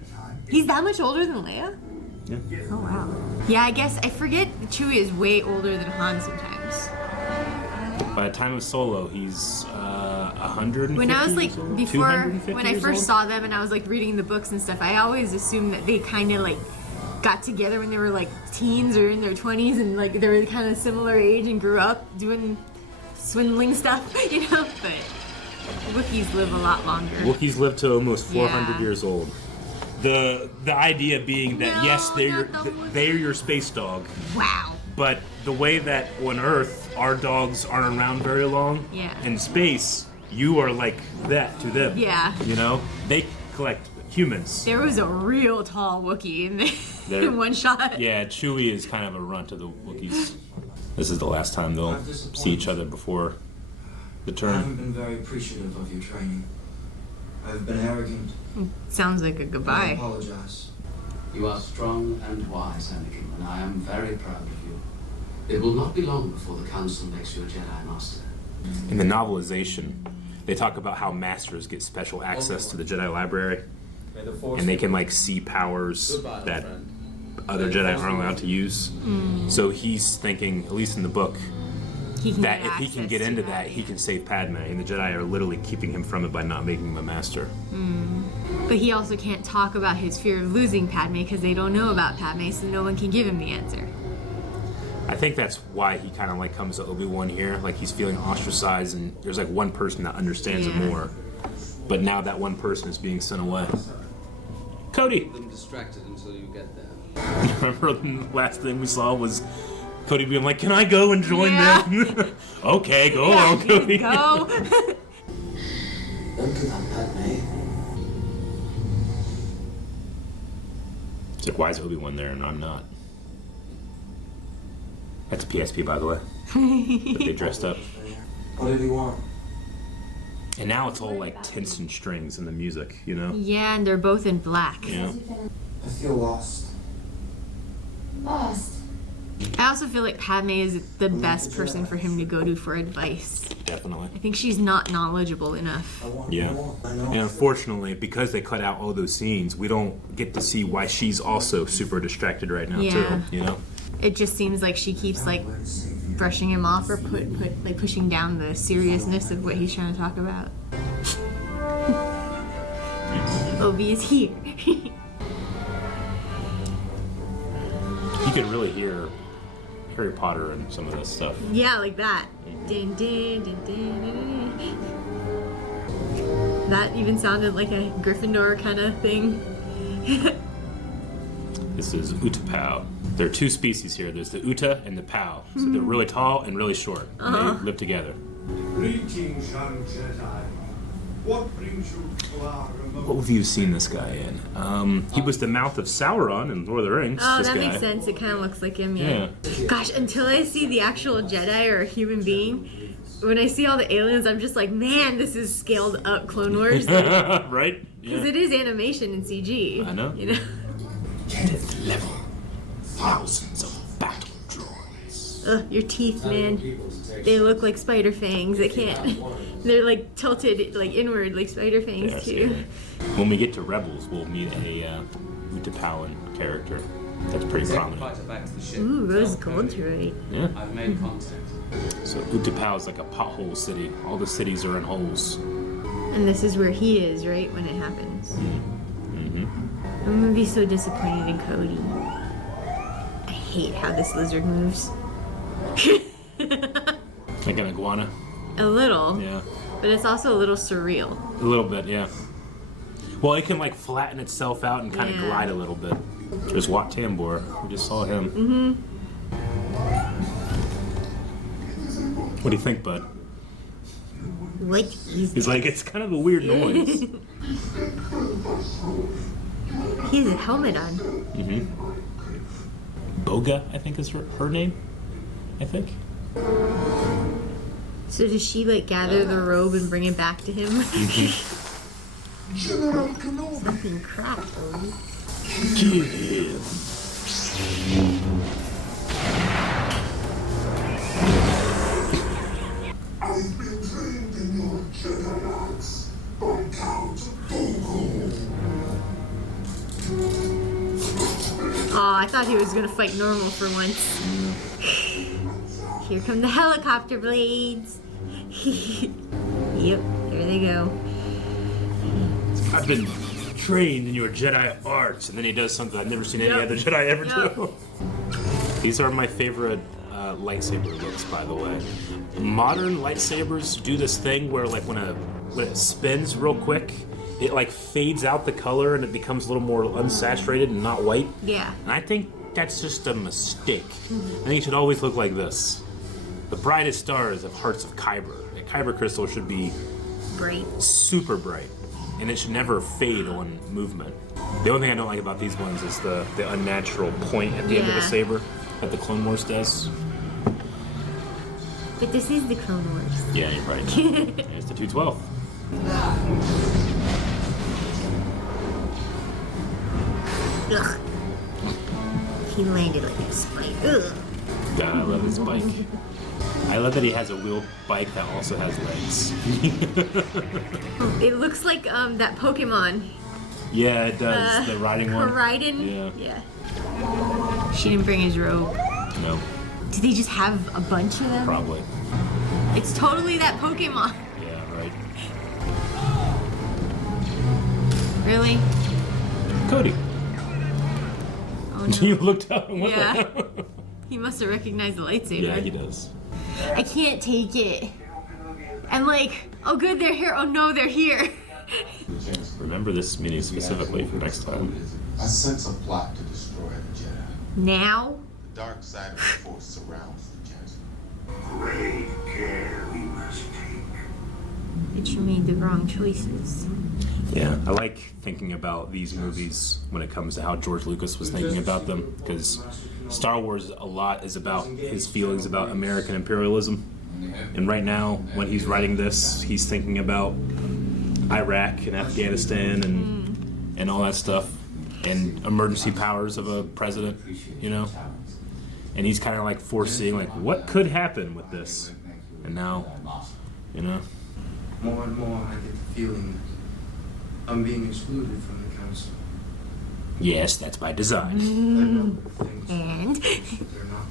He's that much older than Leia? Yeah. Oh, wow. Yeah, I guess I forget that Chewie is way older than Han sometimes. By the time of Solo, he's 150 When I was like, years old? before, 250 when I years first old? saw them and I was like reading the books and stuff, I always assumed that they kind of like got together when they were like teens or in their 20s and like they were kind of similar age and grew up doing swindling stuff, you know? But Wookiees live a lot longer. Wookiees live to almost 400 Yeah. years old. The idea being that yes, they're your space dog. Wow. But the way that on Earth our dogs aren't around very long, Yeah. in space you are like that to them. Yeah. You know, they collect humans. There was a real tall Wookiee in, They're- in one shot. Yeah, Chewie is kind of a runt of the Wookiees. This is the last time they'll see each other before the I turn. haven't been very appreciative of your training. I've been arrogant. Sounds like a I goodbye. apologize. You are strong and wise, Anakin, and I am very proud of you. It will not be long before the Council makes you a Jedi Master. In the novelization, they talk about how masters get special access to the Jedi library, and they can like see powers that other Jedi aren't allowed to use. So he's thinking, at least in the book, He can that get if he can access get to into that, that, he can save Padme, and the Jedi are literally keeping him from it by not making him a master. But he also can't talk about his fear of losing Padme because they don't know about Padme, so no one can give him the answer. I think that's why he kind of like comes to Obi-Wan here, like he's feeling ostracized, and there's like one person that understands it Yeah. more. But now that one person is being sent away. Cody! I'm distracted until you get there. Remember the last thing we saw was Cody being like, "Can I go and join Yeah. them?" Okay, go Yeah, on, Cody. Go. Don't give up, Padme. It's like, why is Obi-Wan there and I'm not? That's a PSP, by the way. But they dressed up. What did he want? And now it's all like tints and strings in the music, you know? Yeah, and they're both in black. Yeah. I feel lost. Lost. I also feel like Padme is the best person for him to go to for advice. Definitely. I think she's not knowledgeable enough. Yeah. And unfortunately, because they cut out all those scenes, we don't get to see why she's also super distracted right now, Yeah. too, you know? It just seems like she keeps like brushing him off or like pushing down the seriousness of what he's trying to talk about. Obi is here. You can really hear Harry Potter and some of this stuff. Yeah, like that. Din, din, din, din, din, din. That even sounded like a Gryffindor kind of thing. This is Utapau. There are two species here. There's the Uta and the Pau. So they're really tall and really short. And they live together. Greetings, young Jedi. What brings you to our remote? What have you seen this guy in? He was the mouth of Sauron in Lord of the Rings. Oh, this that guy. makes sense. It kind of looks like him, yeah. Gosh, until I see the actual Jedi or a human being, when I see all the aliens, I'm just like, man, this is scaled up Clone Wars. Because Right? Yeah. it is animation and CG. I know. You know? 10th level. Thousands of battle droids. Ugh, your teeth, man. They look like spider fangs. They can't. They're like tilted like inward like spider fangs Yeah, too. scary. When we get to Rebels, we'll meet a Utapauan character. That's pretty prominent. Fighter back to the ship. Ooh, Rose Gold droid. Yeah. I've made contact. So Utapau is like a pothole city. All the cities are in holes. And this is where he is, right, when it happens. Mm-hmm. I'm gonna be so disappointed in Cody. I hate how this lizard moves. Like an iguana. A little. Yeah. But it's also a little surreal. A little bit, yeah. Well, it can like flatten itself out and kind of Yeah. glide a little bit. There's Wat Tambor. We just saw him. Mm-hmm. What do you think, bud? What? He's like, it's kind of a weird noise. He has a helmet on. Mm-hmm. Boga, I think is her name. I think. So does she like gather the robe and bring it back to him? General Kenobi. Something cracked, Obi. Kill him. I've been trained in your Jedi arts by Count Dooku. Aw, I thought he was gonna fight normal for once. Here come the helicopter blades. Yep, there they go. I've been trained in your Jedi arts, and then he does something I've never seen any other Jedi ever do. These are my favorite lightsaber looks, by the way. Modern lightsabers do this thing where, like, when it spins real quick, it like fades out the color and it becomes a little more unsaturated and not white. Yeah. And I think that's just a mistake. I think it should always look like this. The brightest stars have hearts of kyber. A kyber crystal should be Bright. super bright, and it should never fade on movement. The only thing I don't like about these ones is the unnatural point at the end of the saber that the Clone Wars does. But this is the Clone Wars. Yeah, you're right. It's the 212. Ugh. He landed like a spike. Ugh. God, I love his bike. I love that he has a wheeled bike that also has legs. It looks like that Pokemon. Yeah, it does. The riding one. Raiden. Yeah. She didn't bring his robe. No. Did they just have a bunch of them? Probably. It's totally that Pokemon. Yeah, right. Really? Cody. Oh no. You looked up and what the Yeah. hell? He must have recognized the lightsaber. Yeah, he does. I can't take it. And like, oh good, they're here. Oh no, they're here. Remember this meeting specifically for next time. I sense a plot to destroy the Jedi. Now? The dark side of the Force surrounds the Chancellor. Great care we must take. But you made the wrong choices. Yeah, I like thinking about these movies when it comes to how George Lucas was thinking about them, because Star Wars a lot is about his feelings about American imperialism. And right now, when he's writing this, he's thinking about Iraq and Afghanistan and all that stuff, and emergency powers of a president, you know? And he's kind of like foreseeing, like, what could happen with this? And now, you know? More and more, I get the feeling that I'm being excluded from the council. Yes, that's by design. And? They're not.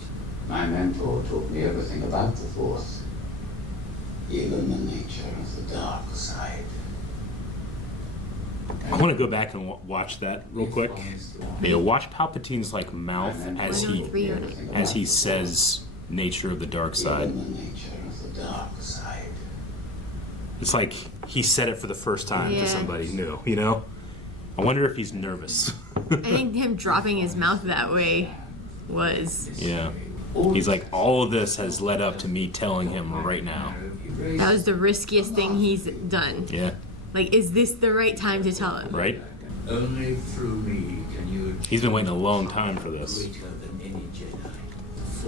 My mentor taught me everything about the Force, even the nature of the dark side. I want to go back and watch that real quick. Yeah, watch Palpatine's like mouth as he says nature of the dark side. Even the nature of the dark side. It's like he said it for the first time Yeah. to somebody new, you know? I wonder if he's nervous. I think him dropping his mouth that way was. Yeah. He's like, all of this has led up to me telling him right now. That was the riskiest thing he's done. Yeah. Like, is this the right time to tell him? Right? Only through me can you He's been waiting a long time for this. greater than any Jedi.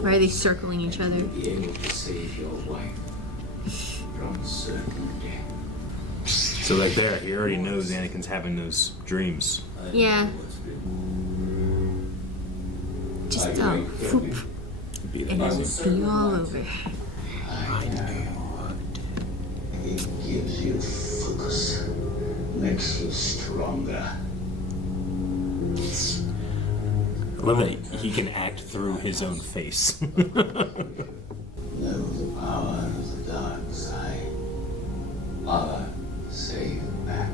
Why are they circling each other? Be able to save your wife from certain death. So like there, he already knows Anakin's having those dreams. Yeah. Just whoop, Be and that then easy. be all over. I know. It gives you focus, makes you stronger. I love that he can act through his own face. Know the power of the dark side. Mother, save back.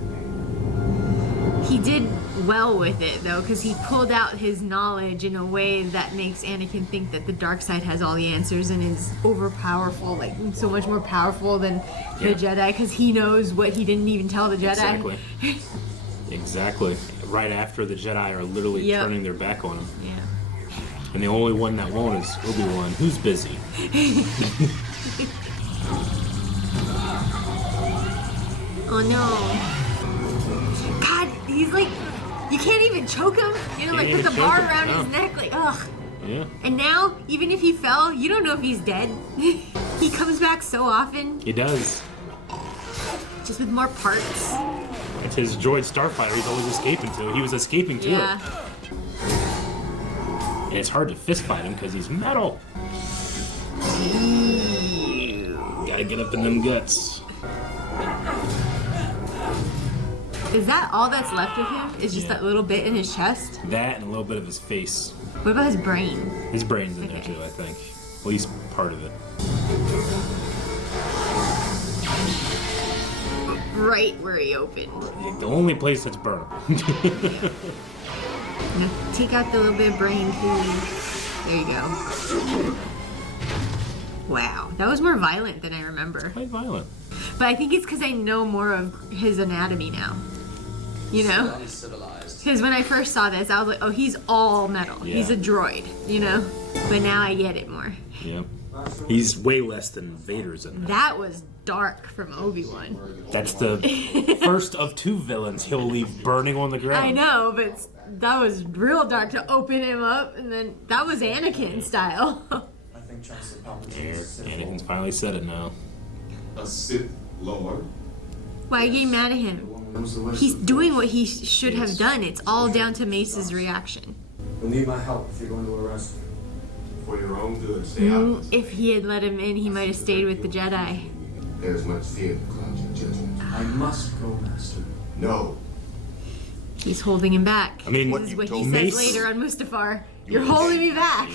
He did well with it though, because he pulled out his knowledge in a way that makes Anakin think that the dark side has all the answers and is overpowerful, like so much more powerful than the Jedi, because he knows what he didn't even tell the Jedi. Exactly. Exactly. Right after the Jedi are literally turning their back on him. Yeah. And the only one that won't is Obi-Wan, who's busy. Oh no. God, he's like, you can't even choke him? You know, like Can't put the even bar choke him, around no. his neck, like, ugh. Yeah. And now, even if he fell, you don't know if he's dead. He comes back so often. He does. Just with more parts. It's his droid starfighter he's always escaping to. He was escaping to it. And it's hard to fist fight him because he's metal. Gotta get up in them guts. Is that all that's left of him? Is just that little bit in his chest? That and a little bit of his face. What about his brain? His brain's in there too, I think. At least part of it. Right where he opened. The only place that's burnable. Now, take out the little bit of brain, please. There you go. Wow, that was more violent than I remember. Quite violent. But I think it's because I know more of his anatomy now. You know? Because when I first saw this, I was like, oh, he's all metal. Yeah. He's a droid, you know? But now I get it more. Yeah. He's way less than Vader's in there. That was dark from Obi-Wan. That's the first of 2 villains he'll leave burning on the ground. I know, but that was real dark to open him up, and then that was Anakin style. I think Chancellor Palpatine. Anakin's finally said it now. A Sith Lord? Why are you getting mad at him? He's doing what he should have done. It's all down to Mace's reaction. You'll need my help if you're going to arrest me. For your own good, stay out. If he had let him in, he might have stayed with the Jedi. There's much fear that clouds your judgment. I must go, Master. No. He's holding him back. I mean, this is what he says Mace- later on Mustafar. You're holding me back.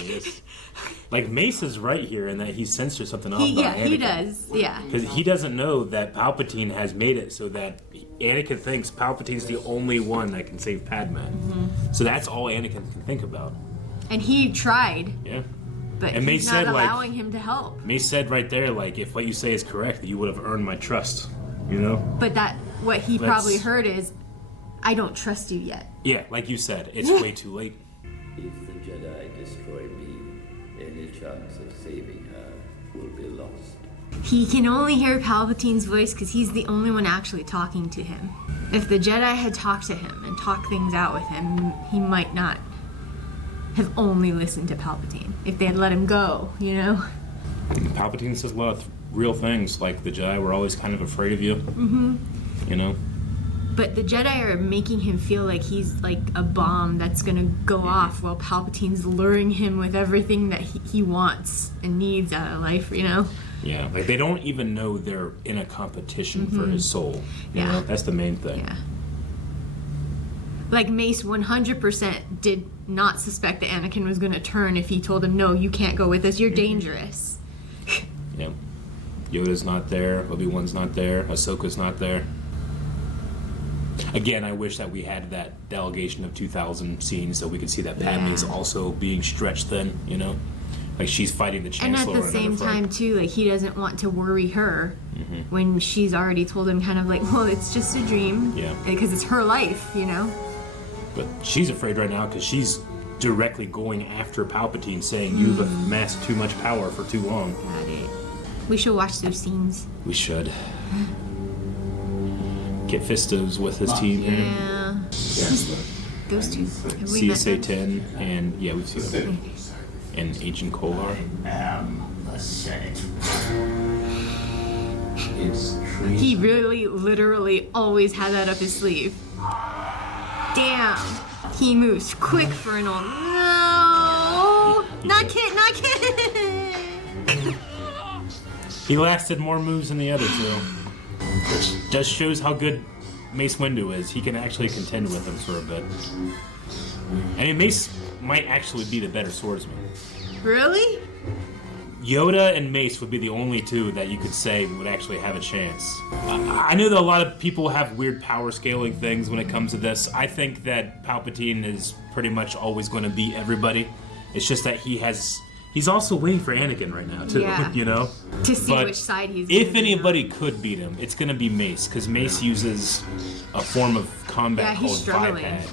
Like, Mace is right here in that he censors something off about Anakin. He does. Yeah. Because he doesn't know that Palpatine has made it so that Anakin thinks Palpatine's the only one that can save Padme. So that's all Anakin can think about. And he tried. Yeah. But And Mace he's not said, like- allowing him to help. Mace said right there, like, if what you say is correct, you would have earned my trust. You know? But what he That's- probably heard is, I don't trust you yet. Yeah, like you said, it's way too late. If the Jedi destroy me, any chance of saving her will be lost. He can only hear Palpatine's voice because he's the only one actually talking to him. If the Jedi had talked to him and talked things out with him, he might not have only listened to Palpatine. If they had let him go, you know? Palpatine says a lot of real things, like the Jedi were always kind of afraid of you. Mm-hmm. You know? But the Jedi are making him feel like he's like a bomb that's gonna go off while Palpatine's luring him with everything that he wants and needs out of life, you know? Yeah, like they don't even know they're in a competition for his soul. You Yeah. know? That's the main thing. Yeah. Like Mace 100% did not suspect that Anakin was gonna turn if he told him, no, you can't go with us, you're dangerous. Yeah. Yoda's not there, Obi-Wan's not there, Ahsoka's not there. Again, I wish that we had that delegation of 2,000 scenes so we could see that Padme is also being stretched thin, you know? Like she's fighting the And Chancellor at the same time, too, like he doesn't want to worry her when she's already told him kind of like, well, it's just a dream. Yeah. Because it's her life, you know? But she's afraid right now because she's directly going after Palpatine saying you've amassed too much power for too long. Got it. We should watch those scenes. We should. Get Fistos with his team here. Yeah. Those two. Have we met them? CSA-10 and yeah, we've seen them. And Agent Kolar. The Senate. It's true. He really, literally always had that up his sleeve. Damn. He moves quick for an old. No! Not Kit, not Kit! He lasted more moves than the other two. Which just shows how good Mace Windu is. He can actually contend with him for a bit. I mean, Mace might actually be the better swordsman. Really? Yoda and Mace would be the only two that you could say would actually have a chance. I know that a lot of people have weird power scaling things when it comes to this. I think that Palpatine is pretty much always going to beat everybody. It's just that he's also waiting for Anakin right now, too, Yeah. you know? To see But which side he's if gonna be anybody could beat him, it's going to be Mace, because Mace uses a form of combat Yeah, he's called struggling. biped.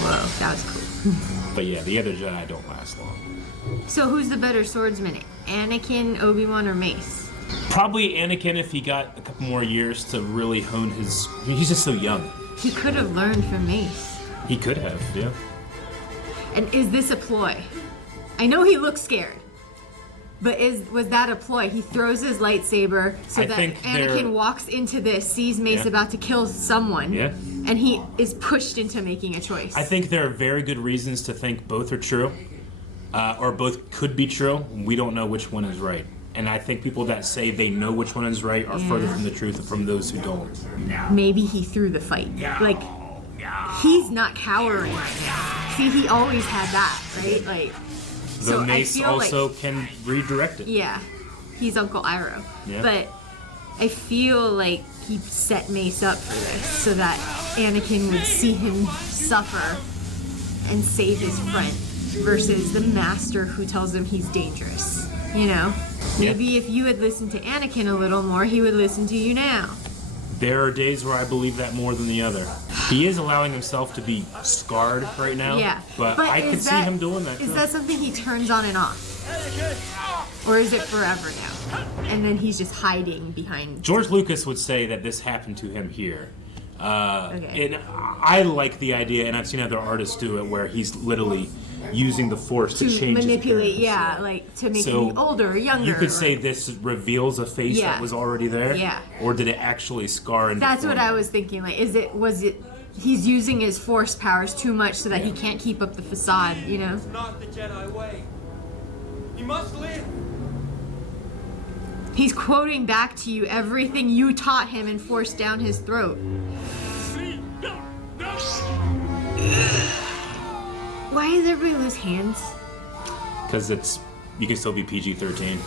Whoa, that was cool. But yeah, the other Jedi don't last long. So who's the better swordsman? Anakin, Obi-Wan, or Mace? Probably Anakin if he got a couple more years to really hone his... I mean, he's just so young. He could have learned from Mace. He could have, yeah. And is this a ploy? I know he looks scared. But was that a ploy? He throws his lightsaber so that Anakin walks into this, sees Mace about to kill someone, and he is pushed into making a choice. I think there are very good reasons to think both are true, or both could be true. We don't know which one is right. And I think people that say they know which one is right are further from the truth from those who don't. Maybe he threw the fight. Like, he's not cowering. See, he always had that, right? Like, The Mace also can redirect it. Yeah, he's Uncle Iroh. Yeah. But I feel like he set Mace up for this so that Anakin would see him suffer and save his friend versus the master who tells him he's dangerous. You know? Maybe if you had listened to Anakin a little more, he would listen to you now. There are days where I believe that more than the other. He is allowing himself to be scarred right now. Yeah. But I could see him doing that. Is that something he turns on and off? Or is it forever now? And then he's just hiding behind... George Lucas would say that this happened to him here. And I like the idea, and I've seen other artists do it, where he's literally using the Force to change manipulate, his appearance. like to make him older or younger. You could say this reveals a face that was already there. Yeah. Or did it actually scar and That's what I was thinking. Like, was it he's using his Force powers too much so that he can't keep up the facade, you know? It's not the Jedi way. You must live. He's quoting back to you everything you taught him and forced down his throat. Why does everybody lose hands? Because you can still be PG-13.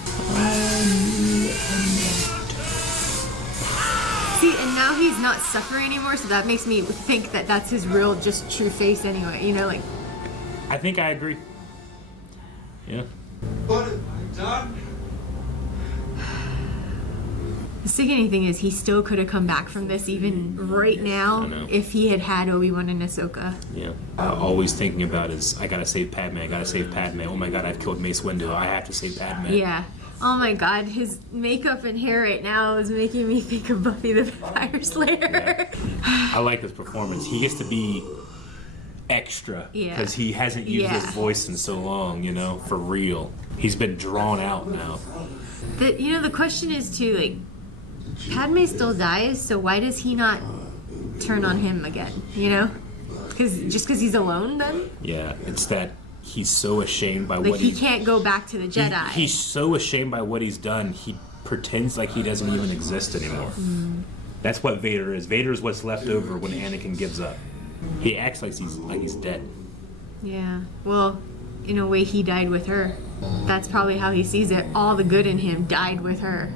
See, and now he's not suffering anymore, so that makes me think that that's his real, just true face anyway. You know, like... I think I agree. Yeah. What have I done? The sickening thing is he still could have come back from this even right now if he had had Obi-Wan and Ahsoka. Yeah. Always thinking about is, I gotta save Padme, I gotta save Padme. Oh my god, I've killed Mace Windu, I have to save Padme. Yeah. Oh my god, his makeup and hair right now is making me think of Buffy the Vampire Slayer. I like this performance. He gets to be extra because he hasn't used his voice in so long, you know, for real. He's been drawn out now. The question is too, like, Padme still dies, so why does he not turn on him again, you know? Just because he's alone then? Yeah, it's that he's so ashamed by like, what he can't go back to the Jedi. He's so ashamed by what he's done, he pretends like he doesn't even exist anymore. That's what Vader is. Vader is what's left over when Anakin gives up. He acts like he's dead. Yeah, well, in a way he died with her. That's probably how he sees it. All the good in him died with her.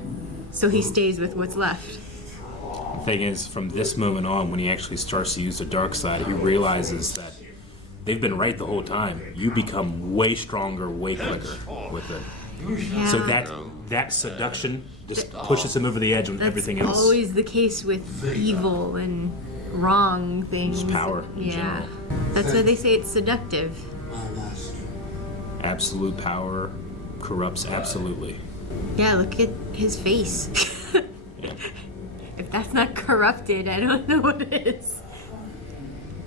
So he stays with what's left. The thing is, from this moment on, when he actually starts to use the dark side, he realizes that they've been right the whole time. You become way stronger, way quicker with it. Yeah. So that seduction just pushes him over the edge when everything else. That's always the case with evil and wrong things. Just power in general. That's why they say it's seductive. Absolute power corrupts absolutely. Yeah, look at his face. If that's not corrupted, I don't know what is.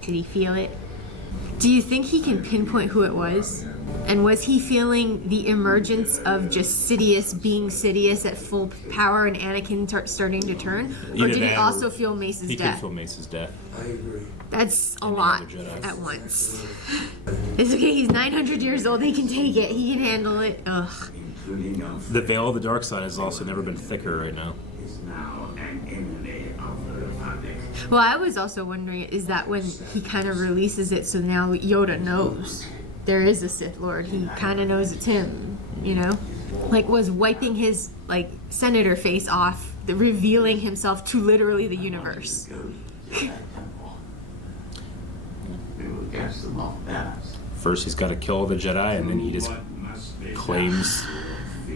Did he feel it? Do you think he can pinpoint who it was? And was he feeling the emergence of just Sidious being Sidious at full power and Anakin starting to turn? Or did he also feel Mace's he death? He could feel Mace's death. I agree. That's a lot at once. It's okay, he's 900 years old, he can take it, he can handle it. Ugh. The veil of the dark side has also never been thicker right now. Well, I was also wondering, is that when he kind of releases it so now Yoda knows there is a Sith Lord? He kind of knows it's him, you know? Like, was wiping his, like, senator face off, revealing himself to literally the universe. First he's got to kill the Jedi, and then he just claims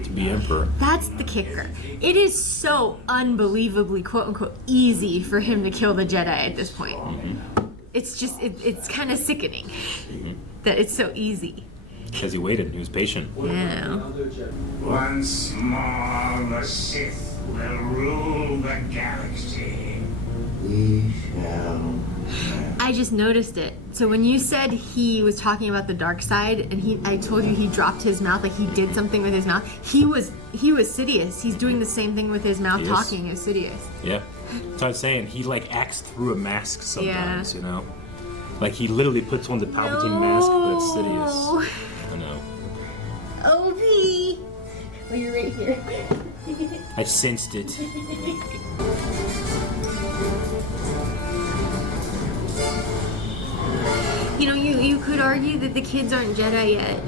to be Emperor. That's the kicker. It is so unbelievably, quote-unquote, easy for him to kill the Jedi at this point. It's just, it's kind of sickening that it's so easy. Because he waited, he was patient. Yeah. Once more, the Sith will rule the galaxy. We shall. I I just noticed it. So when you said he was talking about the dark side, and I told you he dropped his mouth, like he did something with his mouth. He was Sidious. He's doing the same thing with his mouth, talking as Sidious. Yeah. So I was saying, he like acts through a mask sometimes, you know? Like he literally puts on the Palpatine mask, but it's Sidious. I know. Obi! Oh, you're right here. I sensed it. You know, you could argue that the kids aren't Jedi yet.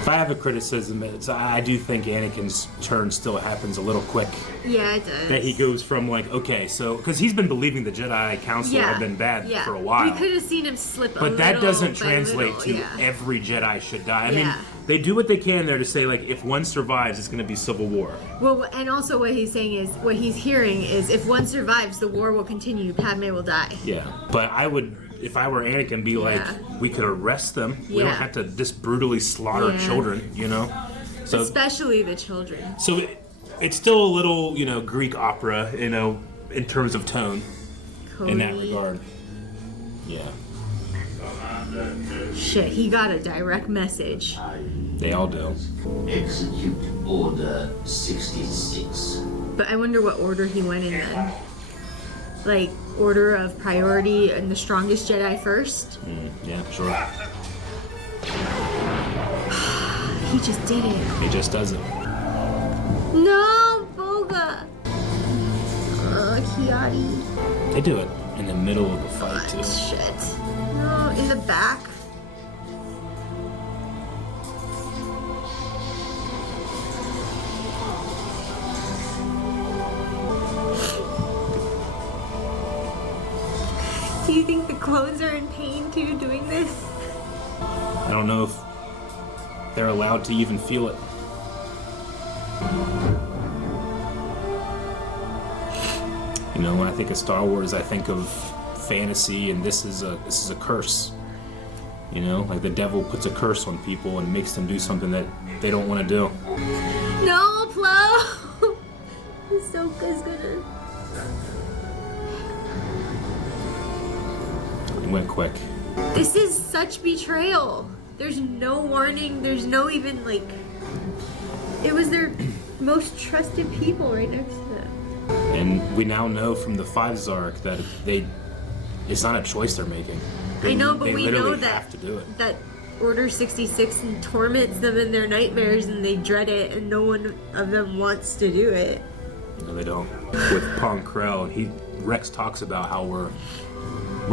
If I have a criticism, I do think Anakin's turn still happens a little quick. Yeah, it does. That he goes from like, okay, so because he's been believing the Jedi Council have been bad for a while. We could have seen him slip a little. But that doesn't translate to every Jedi should die. I mean, they do what they can there to say like, if one survives, it's going to be civil war. Well, and also what he's saying is, what he's hearing is, if one survives, the war will continue. Padme will die. Yeah, but I would, if I were Anakin, be like, we could arrest them. We don't have to just brutally slaughter children, you know? So, especially the children. So it's still a little, you know, Greek opera, you know, in terms of tone. Cody. In that regard. Yeah. Shit, he got a direct message. They all do. Execute Order 66. But I wonder what order he went in then. Like, order of priority and the strongest Jedi first? Yeah, sure. He just did it. He just does it. No, Boga! Kiadi. They do it in the middle of the fight, too. Shit. No, in the back. Do you think the clones are in pain too doing this? I don't know if they're allowed to even feel it. You know, when I think of Star Wars, I think of fantasy, and this is a curse. You know, like the devil puts a curse on people and makes them do something that they don't want to do. No, Plo! Ahsoka's gonna... It went quick. This is such betrayal. There's no warning. There's no even, like... It was their most trusted people right next to them. And we now know from the 5 Zark that it's not a choice they're making. I know, but we know have to do it. That Order 66 torments them in their nightmares, and they dread it, and no one of them wants to do it. No, they don't. With Pong Krell, Rex talks about how we're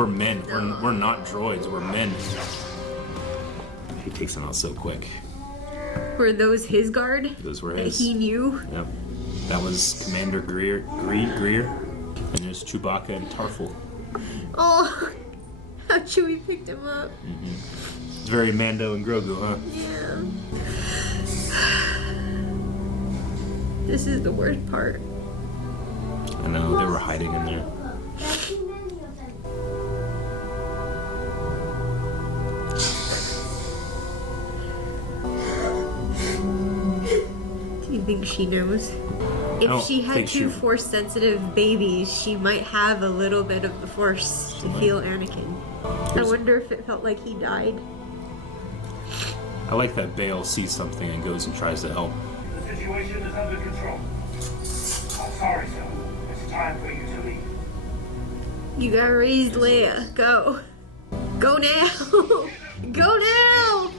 men. We're not droids. We're men. He takes them out so quick. Were those his guard? Those were that his. He knew. Yep. That was Commander Greer, and there's Chewbacca and Tarful. Oh, how Chewie picked him up. It's very Mando and Grogu, huh? Yeah. This is the worst part. I know, they were hiding in there. Do you think she knows? If she had 2 Force-sensitive babies, she might have a little bit of the Force to feel Anakin. I wonder if it felt like he died. I like that Bale sees something and goes and tries to help. The situation is under control. I'm sorry, sir. It's time for you to leave. You got raised Leia. Go. Go now. Go now.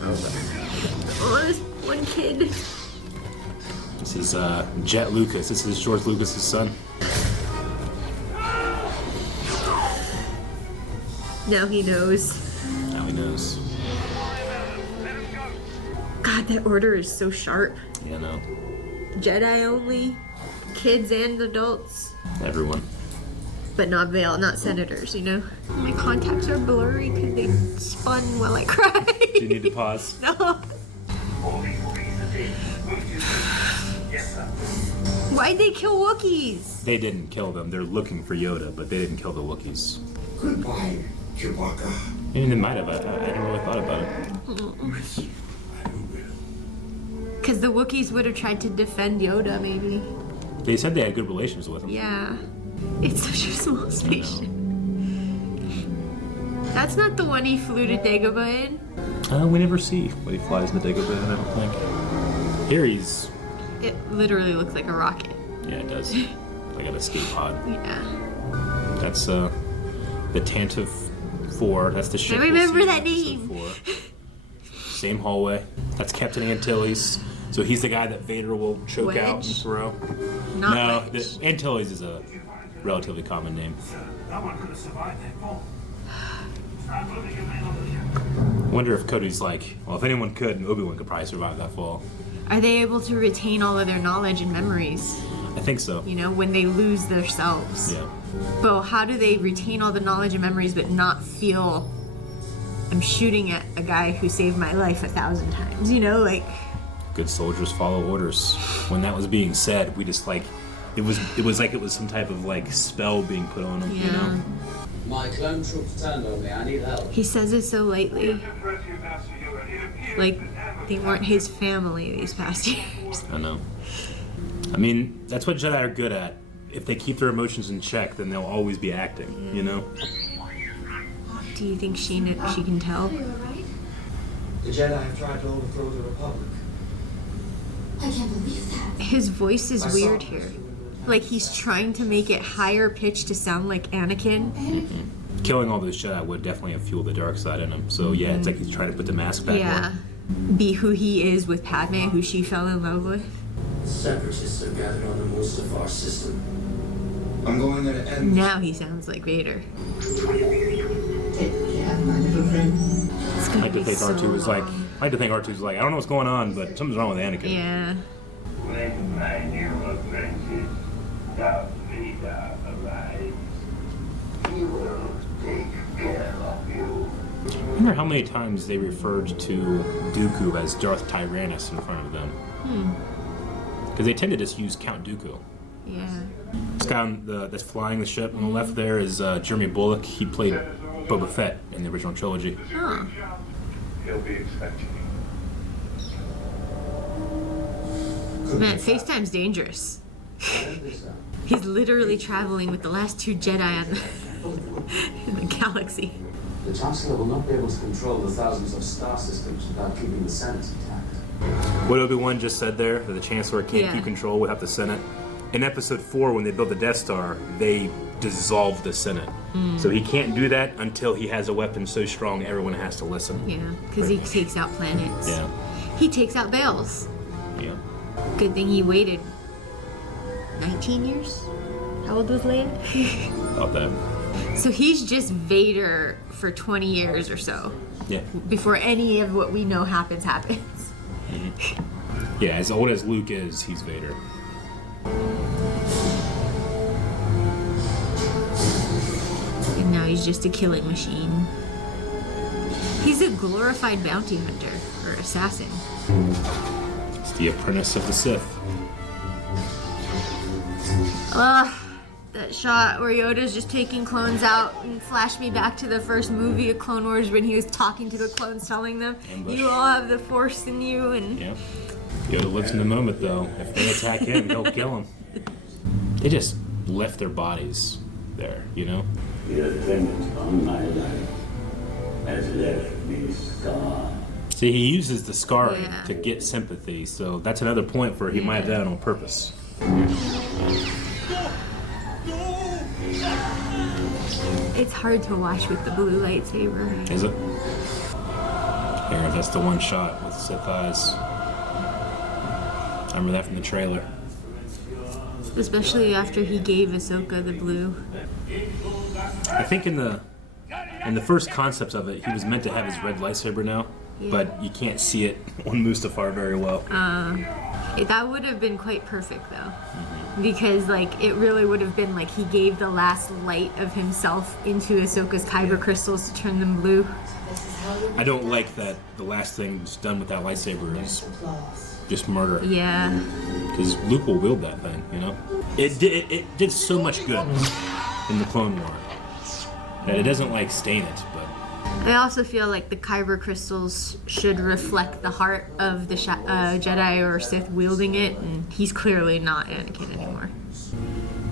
Oh, this one kid. This is Jet Lucas. This is George Lucas's son. Now he knows. Now he knows. God, that order is so sharp. Yeah, no. Jedi only, kids and adults. Everyone. But not Vale, not senators, you know? My contacts are blurry because they spun while I cried. Do you need to pause? No. Yes, sir. Why'd they kill Wookiees? They didn't kill them. They're looking for Yoda, but they didn't kill the Wookiees. Goodbye, Chewbacca. And they might have. I never really thought about it. Because the Wookiees would have tried to defend Yoda, maybe. They said they had good relations with him. Yeah. It's such a small spaceship. That's not the one he flew to Dagobah in? We never see what he flies in the Dagobah in, I don't think. Here he's... It literally looks like a rocket. Yeah, it does. Like an escape pod. Yeah. That's the Tantive 4. That's the ship. I remember we'll see that in name. Episode 4. Same hallway. That's Captain Antilles. So he's the guy that Vader will choke out and throw. Not no, Antilles is a relatively common name. No one could have survived that fall. Wonder if Cody's like, well, if anyone could, Obi-Wan could probably survive that fall. Are they able to retain all of their knowledge and memories? I think so. You know, when they lose themselves. Yeah. But how do they retain all the knowledge and memories but not feel I'm shooting at a guy who saved my life 1,000 times? You know, like... Good soldiers follow orders. When that was being said, we just like... It was like it was some type of like spell being put on them, you know? My clone troops turned on me. I need help. He says it so lightly. Like they weren't his family these past years. I know. I mean, that's what Jedi are good at. If they keep their emotions in check, then they'll always be acting, you know? Do you think she can tell? The Jedi have tried to overthrow the Republic. I can't believe that. His voice is weird here. Like he's trying to make it higher pitched to sound like Anakin. Mm-hmm. Killing all those Jedi would definitely have fueled the dark side in him. So yeah, it's like he's trying to put the mask back on. Be who he is with Padme, who she fell in love with. Separatists are gathered on the Mustafar system. I'm going there to end. Now he sounds like Vader. Yeah, my little friend. I like to think R2 was like, I don't know what's going on, but something's wrong with Anakin. Yeah. When my new apprentice, Darth Vader, arrives, he will take care of you. I wonder how many times they referred to Dooku as Darth Tyrannus in front of them. Because they tend to just use Count Dooku. Yeah. This guy that's flying the ship on the left there is Jeremy Bulloch. He played Boba Fett in the original trilogy. Huh. He'll be expecting you. Man, FaceTime's dangerous. He's literally traveling with the last 2 Jedi in the galaxy. The Chancellor will not be able to control the thousands of star systems without keeping the Senate intact. What Obi-Wan just said there, that the Chancellor can't keep control without the Senate. In Episode 4, when they built the Death Star, they dissolved the Senate. So he can't do that until he has a weapon so strong everyone has to listen. Yeah, because he takes out planets. Yeah. He takes out Bales. Yeah. Good thing he waited 19 years? How old was Leia? About that. So he's just Vader for 20 years or so. Yeah. Before any of what we know happens. Yeah, as old as Luke is, he's Vader. And now he's just a killing machine. He's a glorified bounty hunter, or assassin. It's the apprentice of the Sith. That shot where Yoda's just taking clones out and flashed me back to the first movie of Clone Wars when he was talking to the clones, telling them, Ambush. you all have the Force in you, and... Yeah. Yoda lives in the moment, though. If they attack him, he'll kill him. They just left their bodies there, you know? Your dependence on my life has left me scarred. See, he uses the scarring to get sympathy, so that's another point where he might have done it on purpose. It's hard to watch with the blue lightsaber. Is it? Here, that's the one shot with Sith eyes. I remember that from the trailer. Especially after he gave Ahsoka the blue. I think in the first concepts of it, he was meant to have his red lightsaber now, but you can't see it on Mustafar very well. That would have been quite perfect, though. Because, like, it really would have been like he gave the last light of himself into Ahsoka's kyber crystals to turn them blue. I don't like that the last thing that's done with that lightsaber is just murder. Yeah. Because Luke will wield that thing, you know? It did so much good in the Clone War that it doesn't, like, stain it, but... I also feel like the kyber crystals should reflect the heart of the Jedi or Sith wielding it, and he's clearly not Anakin anymore.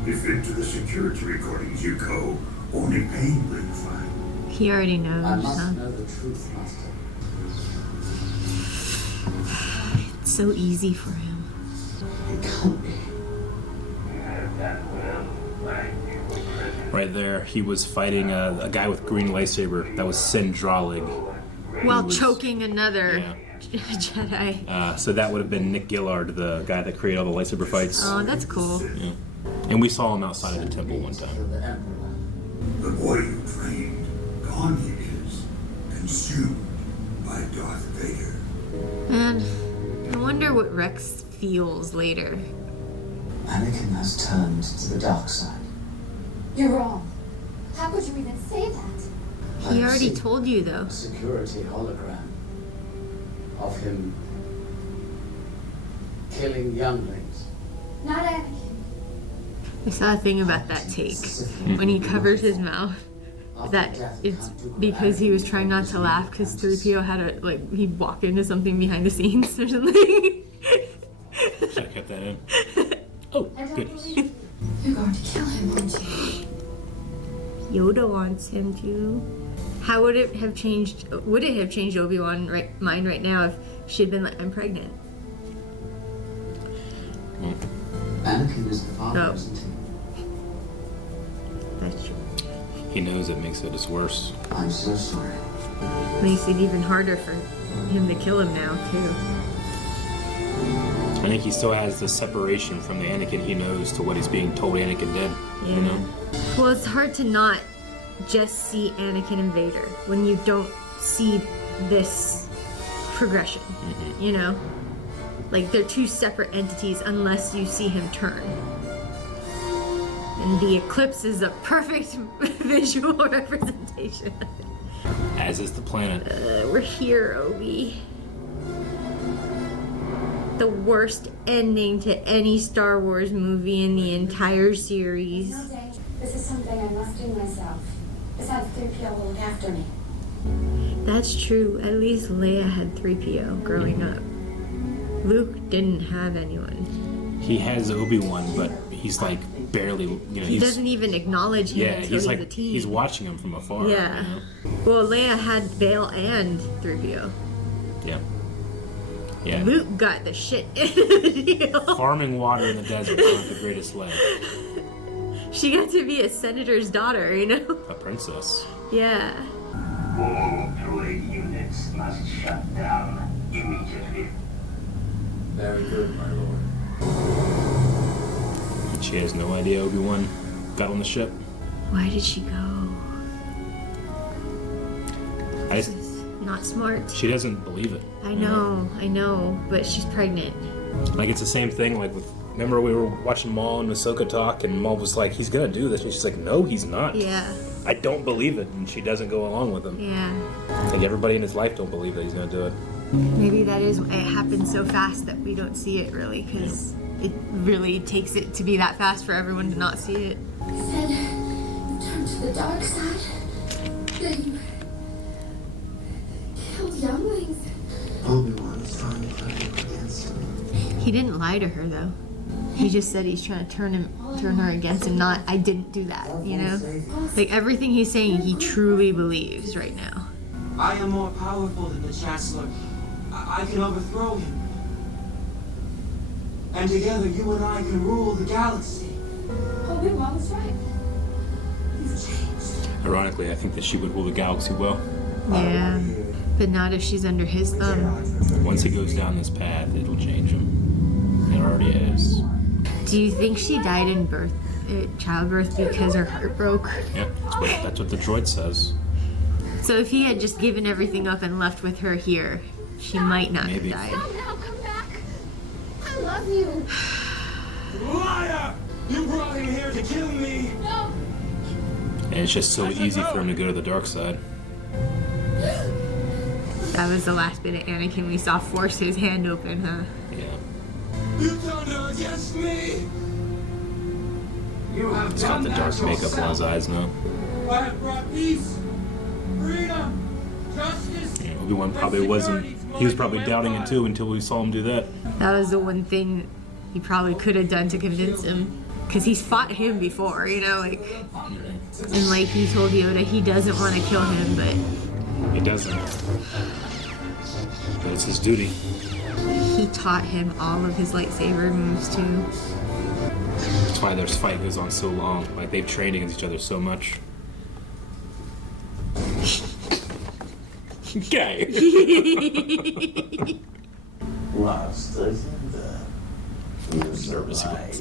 If into the security recordings you go, only pain will you find. He already knows, I must huh? know the truth, Master. It's so easy for him. It can't be. Right there, he was fighting a guy with green lightsaber. That was Sendralig. While choking another Jedi. So that would have been Nick Gillard, the guy that created all the lightsaber fights. Oh, that's cool. Yeah. And we saw him outside of the temple one time. The boy you trained, gone he is, consumed by Darth Vader. Man, I wonder what Rex feels later. Anakin has turned to the dark side. You're wrong. How could you even say that? He already told you, though. A security hologram of him killing younglings. Not Anakin. I saw a thing about that take when he covers his mouth. That it's because he was trying not to laugh because 3PO had he'd walk into something behind the scenes or something. Should have kept that in. Oh, goodness. You're going to kill him, aren't you? Yoda wants him to. How would it have changed? Would it have changed Obi-Wan's mind right now if she'd been like, "I'm pregnant"? Anakin is the father, Oh. isn't he? That's true. He knows it makes it just worse. I'm so sorry. Makes it even harder for him to kill him now too. I think he still has the separation from the Anakin he knows to what he's being told Anakin did. You know? Well, it's hard to not just see Anakin and Vader when you don't see this progression. You know? Like, they're two separate entities unless you see him turn. And the eclipse is a perfect visual representation. As is the planet. We're here, Obi. The worst ending to any Star Wars movie in the entire series. No danger. This is something I must do myself. Besides, 3PO will look after me. That's true. At least Leia had 3PO growing up. Luke didn't have anyone. He has Obi-Wan, but he's like barely, you know, He doesn't even acknowledge him until he's like a teen. he's watching him from afar. Yeah. You know? Well, Leia had Bail and 3PO. Yeah. Yeah. Luke got the shit in the deal. Farming water in the desert is not the greatest life. She got to be a senator's daughter, you know? A princess. Yeah. All droid units must shut down immediately. Very good, my lord. And she has no idea Obi-Wan got on the ship. Why did she go? I, Not smart. she doesn't believe it. I know, but she's pregnant. Like, it's the same thing, like, with, remember we were watching Maul and Ahsoka talk, and Maul was like, he's gonna do this, and she's like, no, he's not. Yeah. I don't believe it, and she doesn't go along with him. Yeah. Like, everybody in his life don't believe that he's gonna do it. Maybe that is, it happened so fast that we don't see it really, because it really takes it to be that fast for everyone to not see it. You said you turned to the dark side. That you killed younglings. Obi-Wan is trying to play against me. He didn't lie to her though. He just said he's trying to turn her against him, not I didn't do that, you know? Like everything he's saying he truly believes right now. I am more powerful than the Chancellor. I can overthrow him. And together you and I can rule the galaxy. Obi-Wan was right. You've changed. Ironically, I think that she would rule the galaxy well. Yeah. But not if she's under his thumb. Once he goes down this path, it'll change him. It already has. Do you think she died in childbirth because her heart broke? Yeah, that's what the droid says. So if he had just given everything up and left with her here, she might not Maybe. have died. Stop now, come back. I love you. Liar! You brought him here to kill me! No. And it's just so easy for him to go to the dark side. That was the last bit of Anakin we saw force his hand open, huh? Yeah. You turned her against me! You have He's got done the that dark makeup on his yourself. eyes now. I have brought peace, freedom, justice. Yeah, Obi-Wan probably wasn't. He was probably doubting it too until we saw him do that. That was the one thing he probably could have done to convince him. because he's fought him before, you know, like, and like he told Yoda he doesn't want to kill him, but He doesn't. But it's his duty. he taught him all of his lightsaber moves too. That's why their fight goes on so long. Like, they've trained against each other so much. Okay. Masters in the you survive.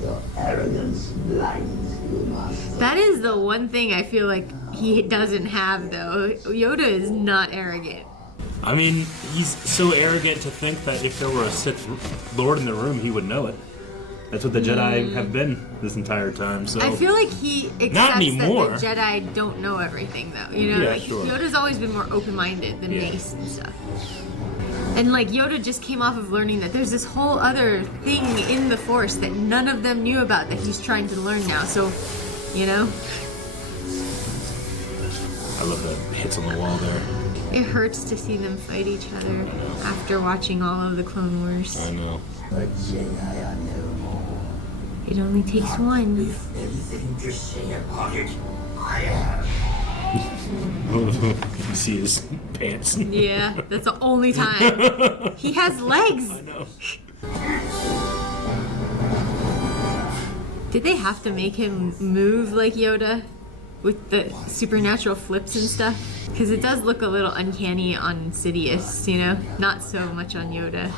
Your arrogance blinds you, Master. That is the one thing I feel like he doesn't have, though. Yoda is not arrogant. I mean, he's so arrogant to think that if there were a Sith Lord in the room, he would know it. That's what the Jedi have been this entire time. So I feel like he accepts Not anymore. that the Jedi don't know everything, though. You know, Yeah, like, sure. Yoda's always been more open-minded than Yeah. Mace and stuff. And like Yoda just came off of learning that there's this whole other thing in the Force that none of them knew about that he's trying to learn now. So, you know, I love the hits on the wall there. it hurts to see them fight each other after watching all of the Clone Wars. I know. A Jedi are no more. It only takes one. With anything to say about it, I have. You see his pants. Yeah, that's the only time. He has legs. I know. Did they have to make him move like Yoda with the supernatural flips and stuff? Because it does look a little uncanny on Sidious, you know? Not so much on Yoda.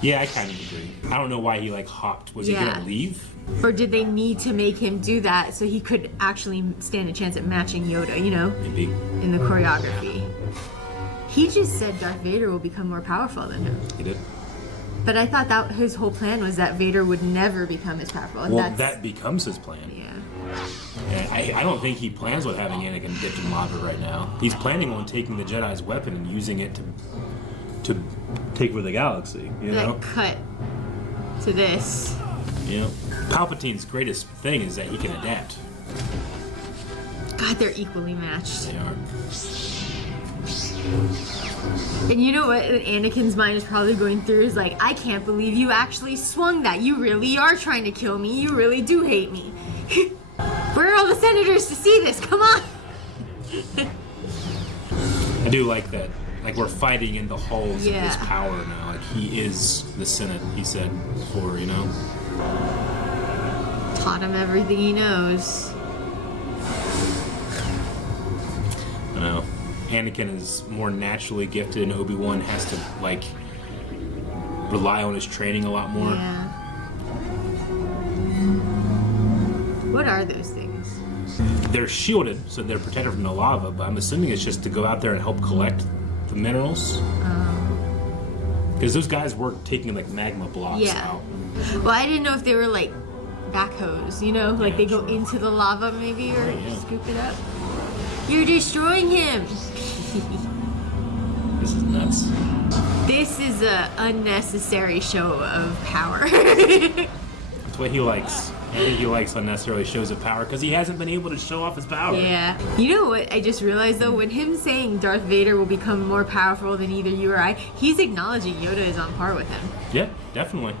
Yeah, I kind of agree. I don't know why he like hopped. Was he Yeah. gonna leave? Or did they need to make him do that so he could actually stand a chance at matching Yoda, you know? Maybe. In the choreography. He just said Darth Vader will become more powerful than him. He did. But I thought that his whole plan was that Vader would never become as powerful. And Well, that becomes his plan. Yeah. And I don't think he plans on having Anakin dipped in lava right now. He's planning on taking the Jedi's weapon and using it to take over the galaxy, you know? That cut to this. You know? Palpatine's greatest thing is that he can adapt. God, they're equally matched. They are. And you know what Anakin's mind is probably going through is like, I can't believe you actually swung that. You really are trying to kill me. You really do hate me. Where are all the senators to see this? Come on. I do like that. Like, we're fighting in the halls of his Yeah. power now. Like, he is the Senate, he said before, you know? Taught him everything he knows. I know. Anakin is more naturally gifted, and Obi-Wan has to, like, rely on his training a lot more. Yeah. What are those things? They're shielded, so they're protected from the lava, but I'm assuming it's just to go out there and help collect the minerals. Because those guys were taking, like, magma blocks Yeah. out. Well, I didn't know if they were like backhoes, you know? Like they go into the lava maybe or scoop it up. You're destroying him! This is nuts. This is a unnecessary show of power. That's what he likes. I think he likes unnecessarily shows of power because he hasn't been able to show off his power. Yeah. You know what I just realized though? When him saying Darth Vader will become more powerful than either you or I, he's acknowledging Yoda is on par with him. Yeah, definitely.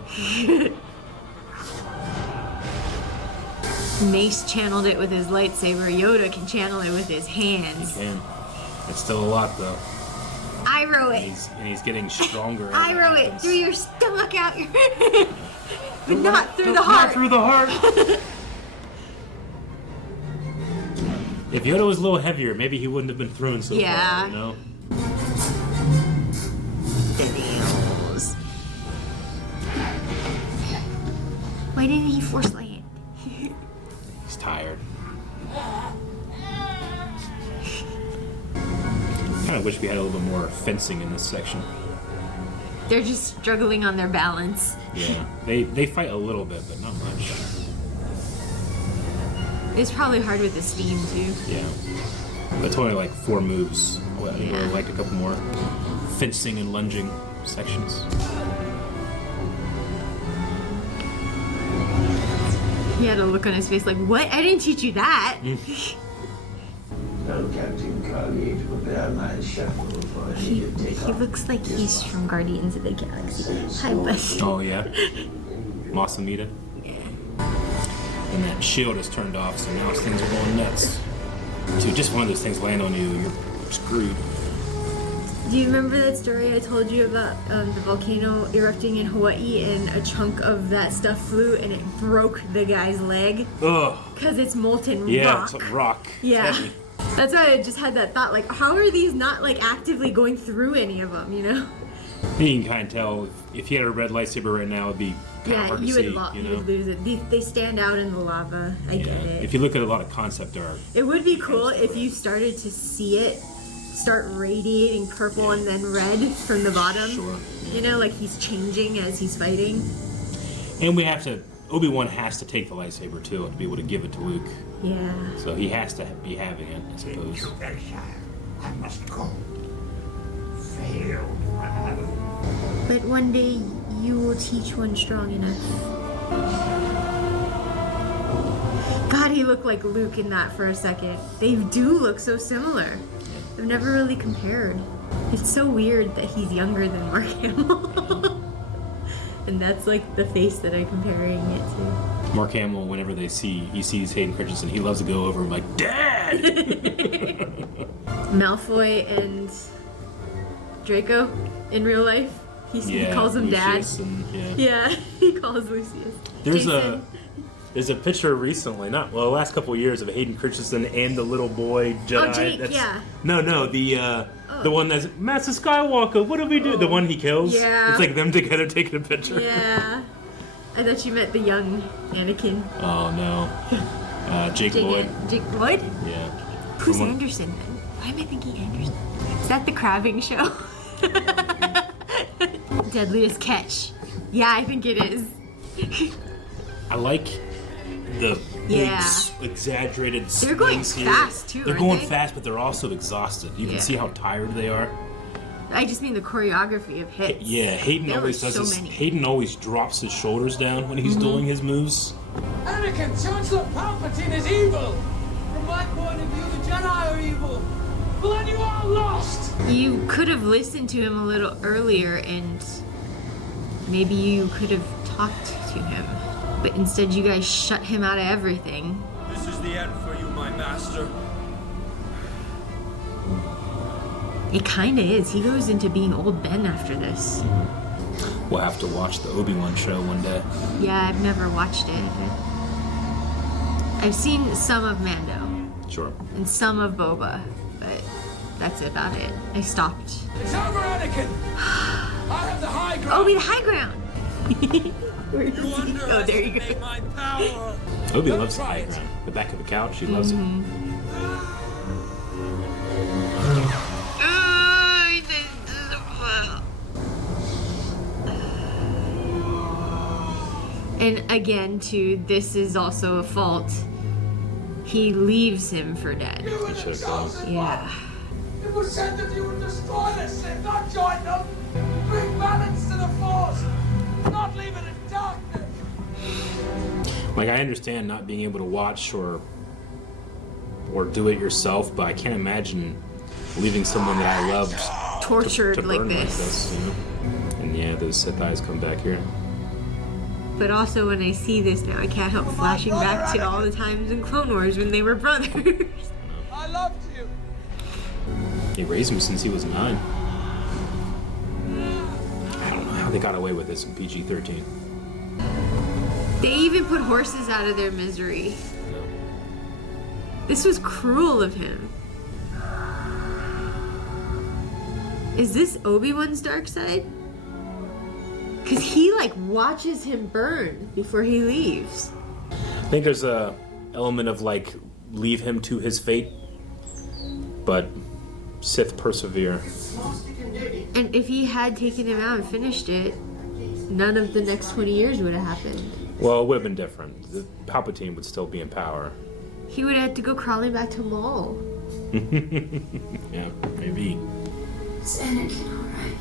Mace channeled it with his lightsaber. Yoda can channel it with his hands. He can. It's still a lot though. I row it. And he's getting stronger. I row it through your stomach out your but not through the heart. Not through the heart. If Yoda was a little heavier, maybe he wouldn't have been thrown so Yeah. far, you know? Videos. Why didn't he force land? He's tired. Kind of wish we had a little bit more fencing in this section. They're just struggling on their balance. Yeah, they fight a little bit, but not much. It's probably hard with the steam too. Yeah, but it's only like 4 moves. I would have liked a couple more fencing and lunging sections. He had a look on his face like, what? I didn't teach you that. Tell Captain Carly to prepare my shuttle for me to take He off. looks like he's from Guardians of the Galaxy. Hi, Buzz. Oh yeah, Masamita. and that shield is turned off, so now things are going nuts. So just one of those things land on you, you're screwed. Do you remember that story I told you about the volcano erupting in Hawaii and a chunk of that stuff flew and it broke the guy's leg? Ugh. Because it's molten rock. Yeah, it's rock. Yeah. Heavy. That's why I just had that thought, like, how are these not, like, actively going through any of them, you know? You can kind of tell if he had a red lightsaber right now, it'd be kind of hard to see, you know? would lose it. They stand out in the lava. I get it. If you look at a lot of concept art. It would be cool if you started to see it start radiating purple and then red from the bottom. Sure. You know, like he's changing as he's fighting. And we have to, Obi-Wan has to take the lightsaber too to be able to give it to Luke. Yeah. So he has to be having it, I suppose. I must go. Fail. But one day you will teach one strong enough. God, he looked like Luke in that for a second. They do look so similar. I've never really compared. It's so weird that he's younger than Mark Hamill. And that's like the face that I'm comparing it to. Mark Hamill, whenever he sees Hayden Christensen, he loves to go over and like, Dad! Malfoy and Draco in real life. He calls him Lucius Dad. And, yeah, he calls Lucius. There's a picture recently, last couple of years, of Hayden Christensen and the little boy Jedi. Oh, Jake, yeah. No, the one that's Master Skywalker. What do we do? The one he kills. Yeah. It's like them together taking a picture. Yeah. I thought you meant the young Anakin. Oh no. Jake Lloyd. Jake Lloyd? Yeah. Who's Anderson? Why am I thinking Anderson? Is that the crabbing show? Deadliest Catch. Yeah, I think it is. I like the big, exaggerated They're going fast too. They're going fast, but they're also exhausted. You can see how tired they are. I just mean the choreography of hits. Yeah, Hayden always does this. Hayden always drops his shoulders down when he's doing his moves. Anakin, Chancellor Palpatine is evil. From my point of view, the Jedi are evil. Well, then you are lost. You could have listened to him a little earlier, and maybe you could have talked to him. But instead, you guys shut him out of everything. This is the end for you, my master. It kinda is. He goes into being old Ben after this. We'll have to watch the Obi-Wan show one day. Yeah, I've never watched it. I've seen some of Mando. Sure. And some of Boba, but that's about it. I stopped. It's over, Anakin. I have the high ground. Obi, the high ground. Where is You he? Oh, there you go. my power. Obi loves the high ground. The back of the couch, he loves it. And again, too, this is also a fault. He leaves him for dead. Yeah. It was said that you would destroy the Sith, not join them. Bring balance to the Force, not leave it in darkness. Like, I understand not being able to watch or do it yourself, but I can't imagine leaving someone that I loved tortured to like burn this. you know? And yeah, those Sith eyes come back here. But also, when I see this now, I can't help flashing back to all the times in Clone Wars when they were brothers. I loved you. He raised him since he was 9. I don't know how they got away with this in PG-13. They even put horses out of their misery. This was cruel of him. Is this Obi-Wan's dark side? Because he, like, watches him burn before he leaves. I think there's a element of, like, leave him to his fate, but Sith persevere. And if he had taken him out and finished it, none of the next 20 years would have happened. Well, it would have been different. The Palpatine would still be in power. He would have had to go crawling back to Maul. Yeah, maybe. Is Anakin alright?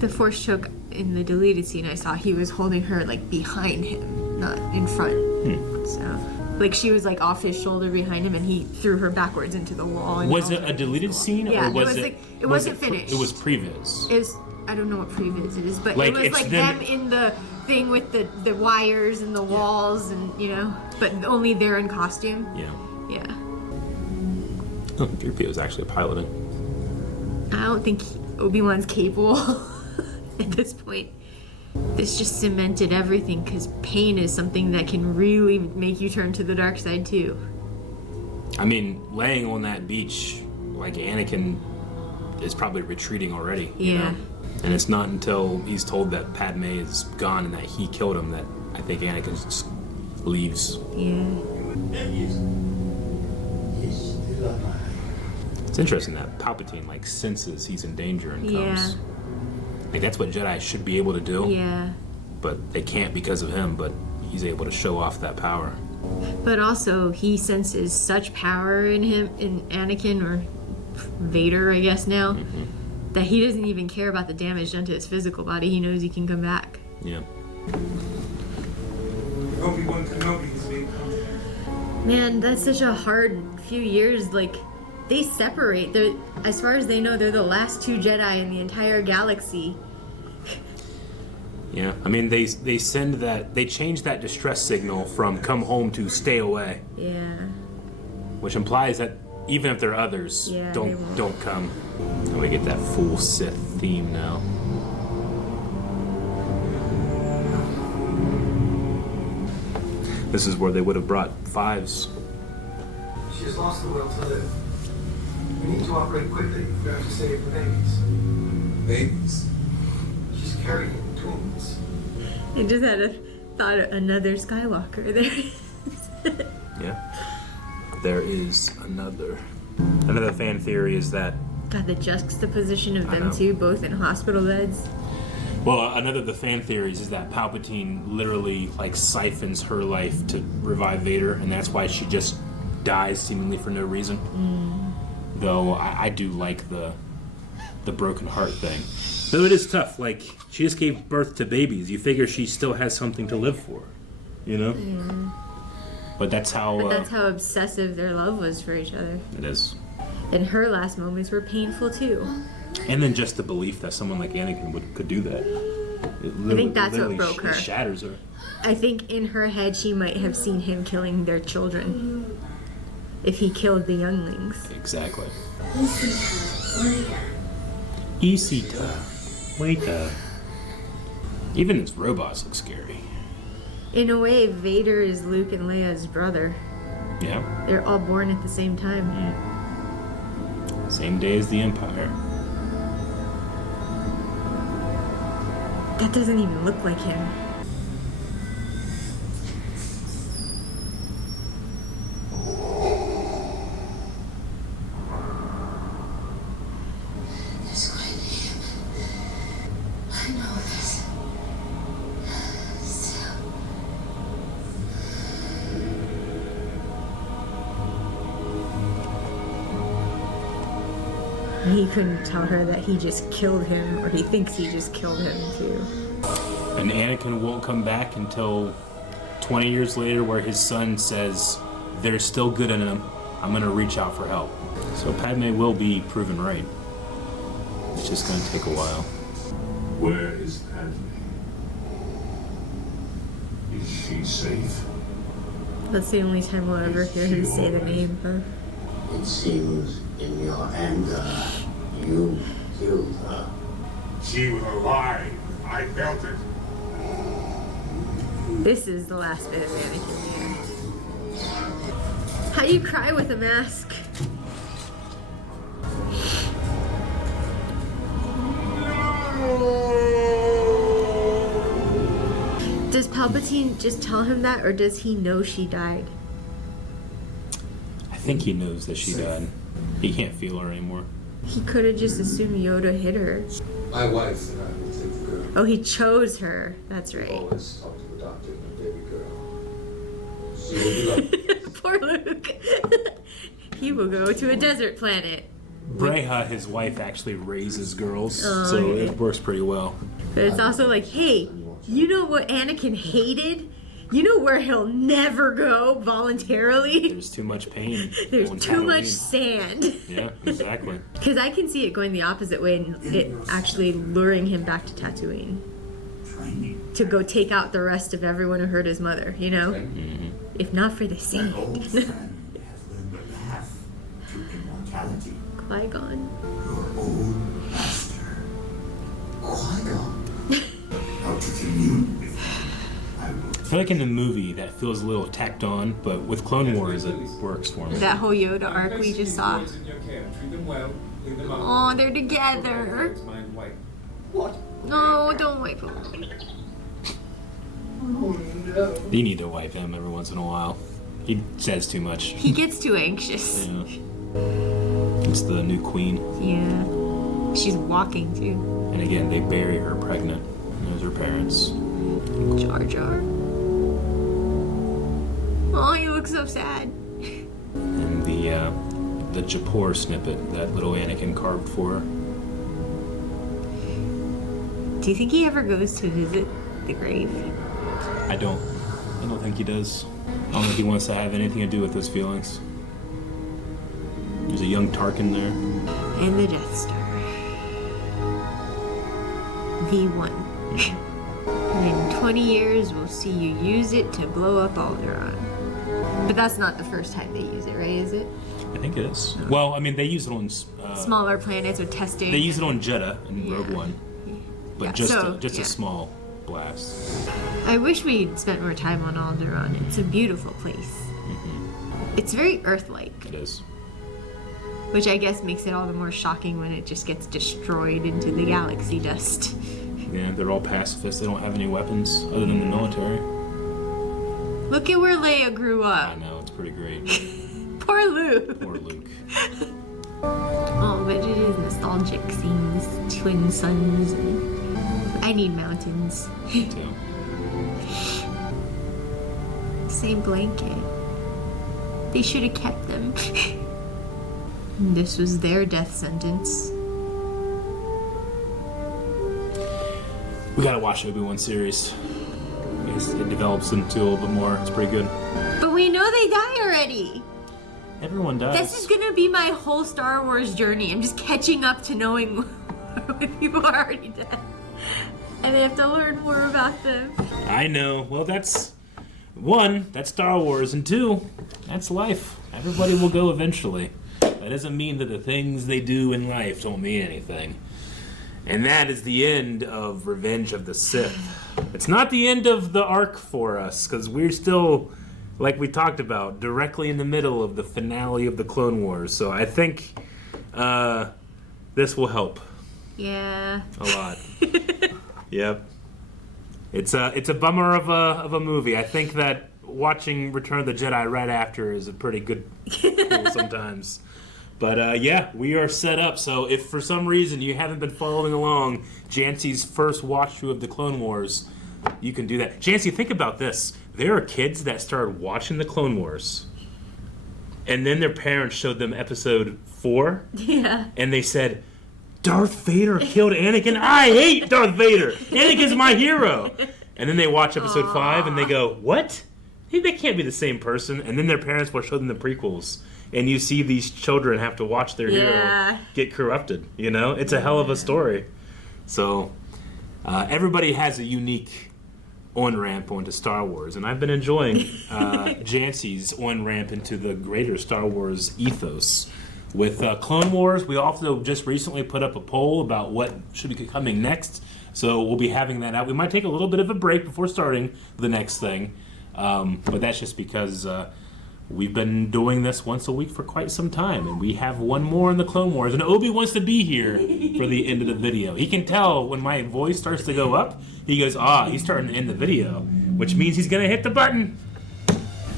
The Force choke in the deleted scene I saw, he was holding her, like, behind him, not in front. So, like, she was, like, off his shoulder behind him, and he threw her backwards into the wall. And Was it a deleted scene, yeah, or was it? It wasn't finished. It was previs. It was, I don't know what previs it is, but Like, it was it's like them- them in the thing with the wires and the walls and, you know, but only they're in costume. Yeah. Yeah. Oh, 3PO is actually piloting. I don't think Obi-Wan's capable at this point. This just cemented everything because pain is something that can really make you turn to the dark side too. I mean, laying on that beach, like Anakin is probably retreating already. You Yeah. know? And it's not until he's told that Padme is gone and that he killed him that I think Anakin just leaves. Yeah. He's still alive. It's interesting that Palpatine like senses he's in danger and comes. Yeah. Like that's what Jedi should be able to do. Yeah. But they can't because of him. But he's able to show off that power. But also, he senses such power in him, in Anakin, or Vader, I guess now, that he doesn't even care about the damage done to his physical body. He knows he can come back. Yeah. Obi-Wan Kenobi's being Man, that's such a hard few years. Like, they separate. They're, as far as they know, they're the last two Jedi in the entire galaxy. Yeah. I mean, they send that, they change that distress signal from come home to stay away. Yeah. Which implies that even if there are others, Yeah, they don't won't. come. And we get that full Sith theme now. This is where they would have brought fives. She has lost the will to live. We need to operate quickly if we have to save the babies. Babies? She's carrying twins. I just had a thought of another Skywalker there. Yeah. There is another. Another fan theory is that, God, the juxtaposition of I them know. two, both in hospital beds. well, another of the fan theories is that Palpatine literally like siphons her life to revive Vader, and that's why she just dies seemingly for no reason. Though I do like the broken heart thing. Though it is tough. Like she just gave birth to babies. You figure she still has something to live for, you know? Yeah. But that's how. But that's how obsessive their love was for each other. It is. And her last moments were painful too. And then just the belief that someone like Anakin could do that. I think that's what literally broke her. It shatters her. I think in her head she might have seen him killing their children. If he killed the younglings. Exactly. Isita. Waita. Even his robots look scary. In a way, Vader is Luke and Leia's brother. Yeah. They're all born at the same time. Same day as the Empire. That doesn't even look like him. There's going to be him. I know this. Still. He couldn't tell her that he just killed him, or he thinks he just killed him too. And Anakin won't come back until 20 years later, where his son says, there's still good in him. I'm going to reach out for help. So Padme will be proven right. It's just going to take a while. Where is Padme? Is she safe? That's the only time we'll ever hear him say the name, huh? It seems in your anger, you killed her. She was alive. I felt it. This is the last bit of Anakin here. How do you cry with a mask? Does Palpatine just tell him that, or does he know she died? I think he knows that she died. He can't feel her anymore. He could have just assumed Yoda hit her. My wife and I will take the girl. Oh, he chose her. That's right. Always talk to the doctor and the baby girl. She will be like, Poor Luke. He will go to a desert planet. Breha, his wife, actually raises girls, Oh, so okay. it works pretty well. But it's also like, hey, you know what Anakin hated? You know where he'll never go voluntarily? There's too much pain. There's on too much Tatooine. sand. Yeah, exactly. Because I can see it going the opposite way and it actually luring him back to Tatooine. To go take out the rest of everyone who hurt his mother, you know? Mm-hmm. If not for the sand. Old friend has learned the path to immortality. Qui-Gon. Your old master, Qui-Gon. How to commune with him, I will. I feel like in the movie that feels a little tacked on, but with Clone Wars it works for me. That whole Yoda arc we just saw. Oh, they're together. What? No, don't wipe them. Oh no. You need to wipe him every once in a while. He says too much. He gets too anxious. Yeah. It's the new queen. Yeah. She's walking too. And again, they bury her pregnant. Those are parents. Jar Jar. Oh, he looks so sad. And the Japor snippet that little Anakin carved for her. Do you think he ever goes to visit the grave? I don't think he does. I don't think he wants to have anything to do with those feelings. There's a young Tarkin there. And the Death Star. The one. And in 20 years, we'll see you use it to blow up Alderaan. But that's not the first time they use it, right? Is it? I think it is. Well, I mean, they use it on smaller planets or testing. They use it on Jeddah in Rogue One, but Yeah, just so, a small blast. I wish we'd spent more time on Alderaan. It's a beautiful place. Mm-hmm. It's very Earth-like. It is. Which I guess makes it all the more shocking when it just gets destroyed into the galaxy dust. Yeah, they're all pacifists. They don't have any weapons other than the military. Look at where Leia grew up. I know, it's pretty great. Poor Luke. Poor Luke. Oh, but it is nostalgic seeing these twin suns. And I need mountains. Me too. Same blanket. They should have kept them. This was their death sentence. We gotta watch Obi-Wan series. It develops into a little bit more. It's pretty good. But we know they die already. Everyone does. This is gonna be my whole Star Wars journey. I'm just catching up to knowing when people are already dead. And I have to learn more about them. I know. Well, that's... One, that's Star Wars, and two, that's life. Everybody will go eventually. That doesn't mean that the things they do in life don't mean anything. And that is the end of Revenge of the Sith. It's not the end of the arc for us, because we're still, like we talked about, directly in the middle of the finale of the Clone Wars. So I think this will help. Yeah. A lot. Yep. It's a bummer of a movie. I think that watching Return of the Jedi right after is a pretty good tool sometimes. But yeah, we are set up. So if for some reason you haven't been following along Janci's first watch through of the Clone Wars, you can do that. Janci, think about this. There are kids that started watching the Clone Wars, and then their parents showed them episode 4, Yeah. and they said, Darth Vader killed Anakin? I hate Darth Vader! Anakin's my hero! And then they watch episode 5 and they go, what? Hey, they can't be the same person. And then their parents will show them the prequels. And you see these children have to watch their hero get corrupted. You know? It's a hell of a story. So, everybody has a unique on-ramp onto Star Wars. And I've been enjoying Janci's on-ramp into the greater Star Wars ethos. With Clone Wars, we also just recently put up a poll about what should be coming next. So we'll be having that out. We might take a little bit of a break before starting the next thing. But that's just because we've been doing this once a week for quite some time. And we have one more in the Clone Wars. And Obi wants to be here for the end of the video. He can tell when my voice starts to go up. He goes, he's starting to end the video. Which means he's going to hit the button.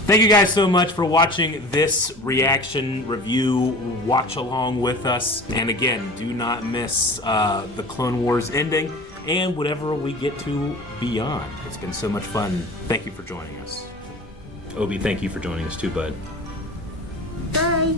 Thank you guys so much for watching this reaction review watch along with us. And again, do not miss the Clone Wars ending and whatever we get to beyond. It's been so much fun. Thank you for joining us. Obi, thank you for joining us too, bud. Bye.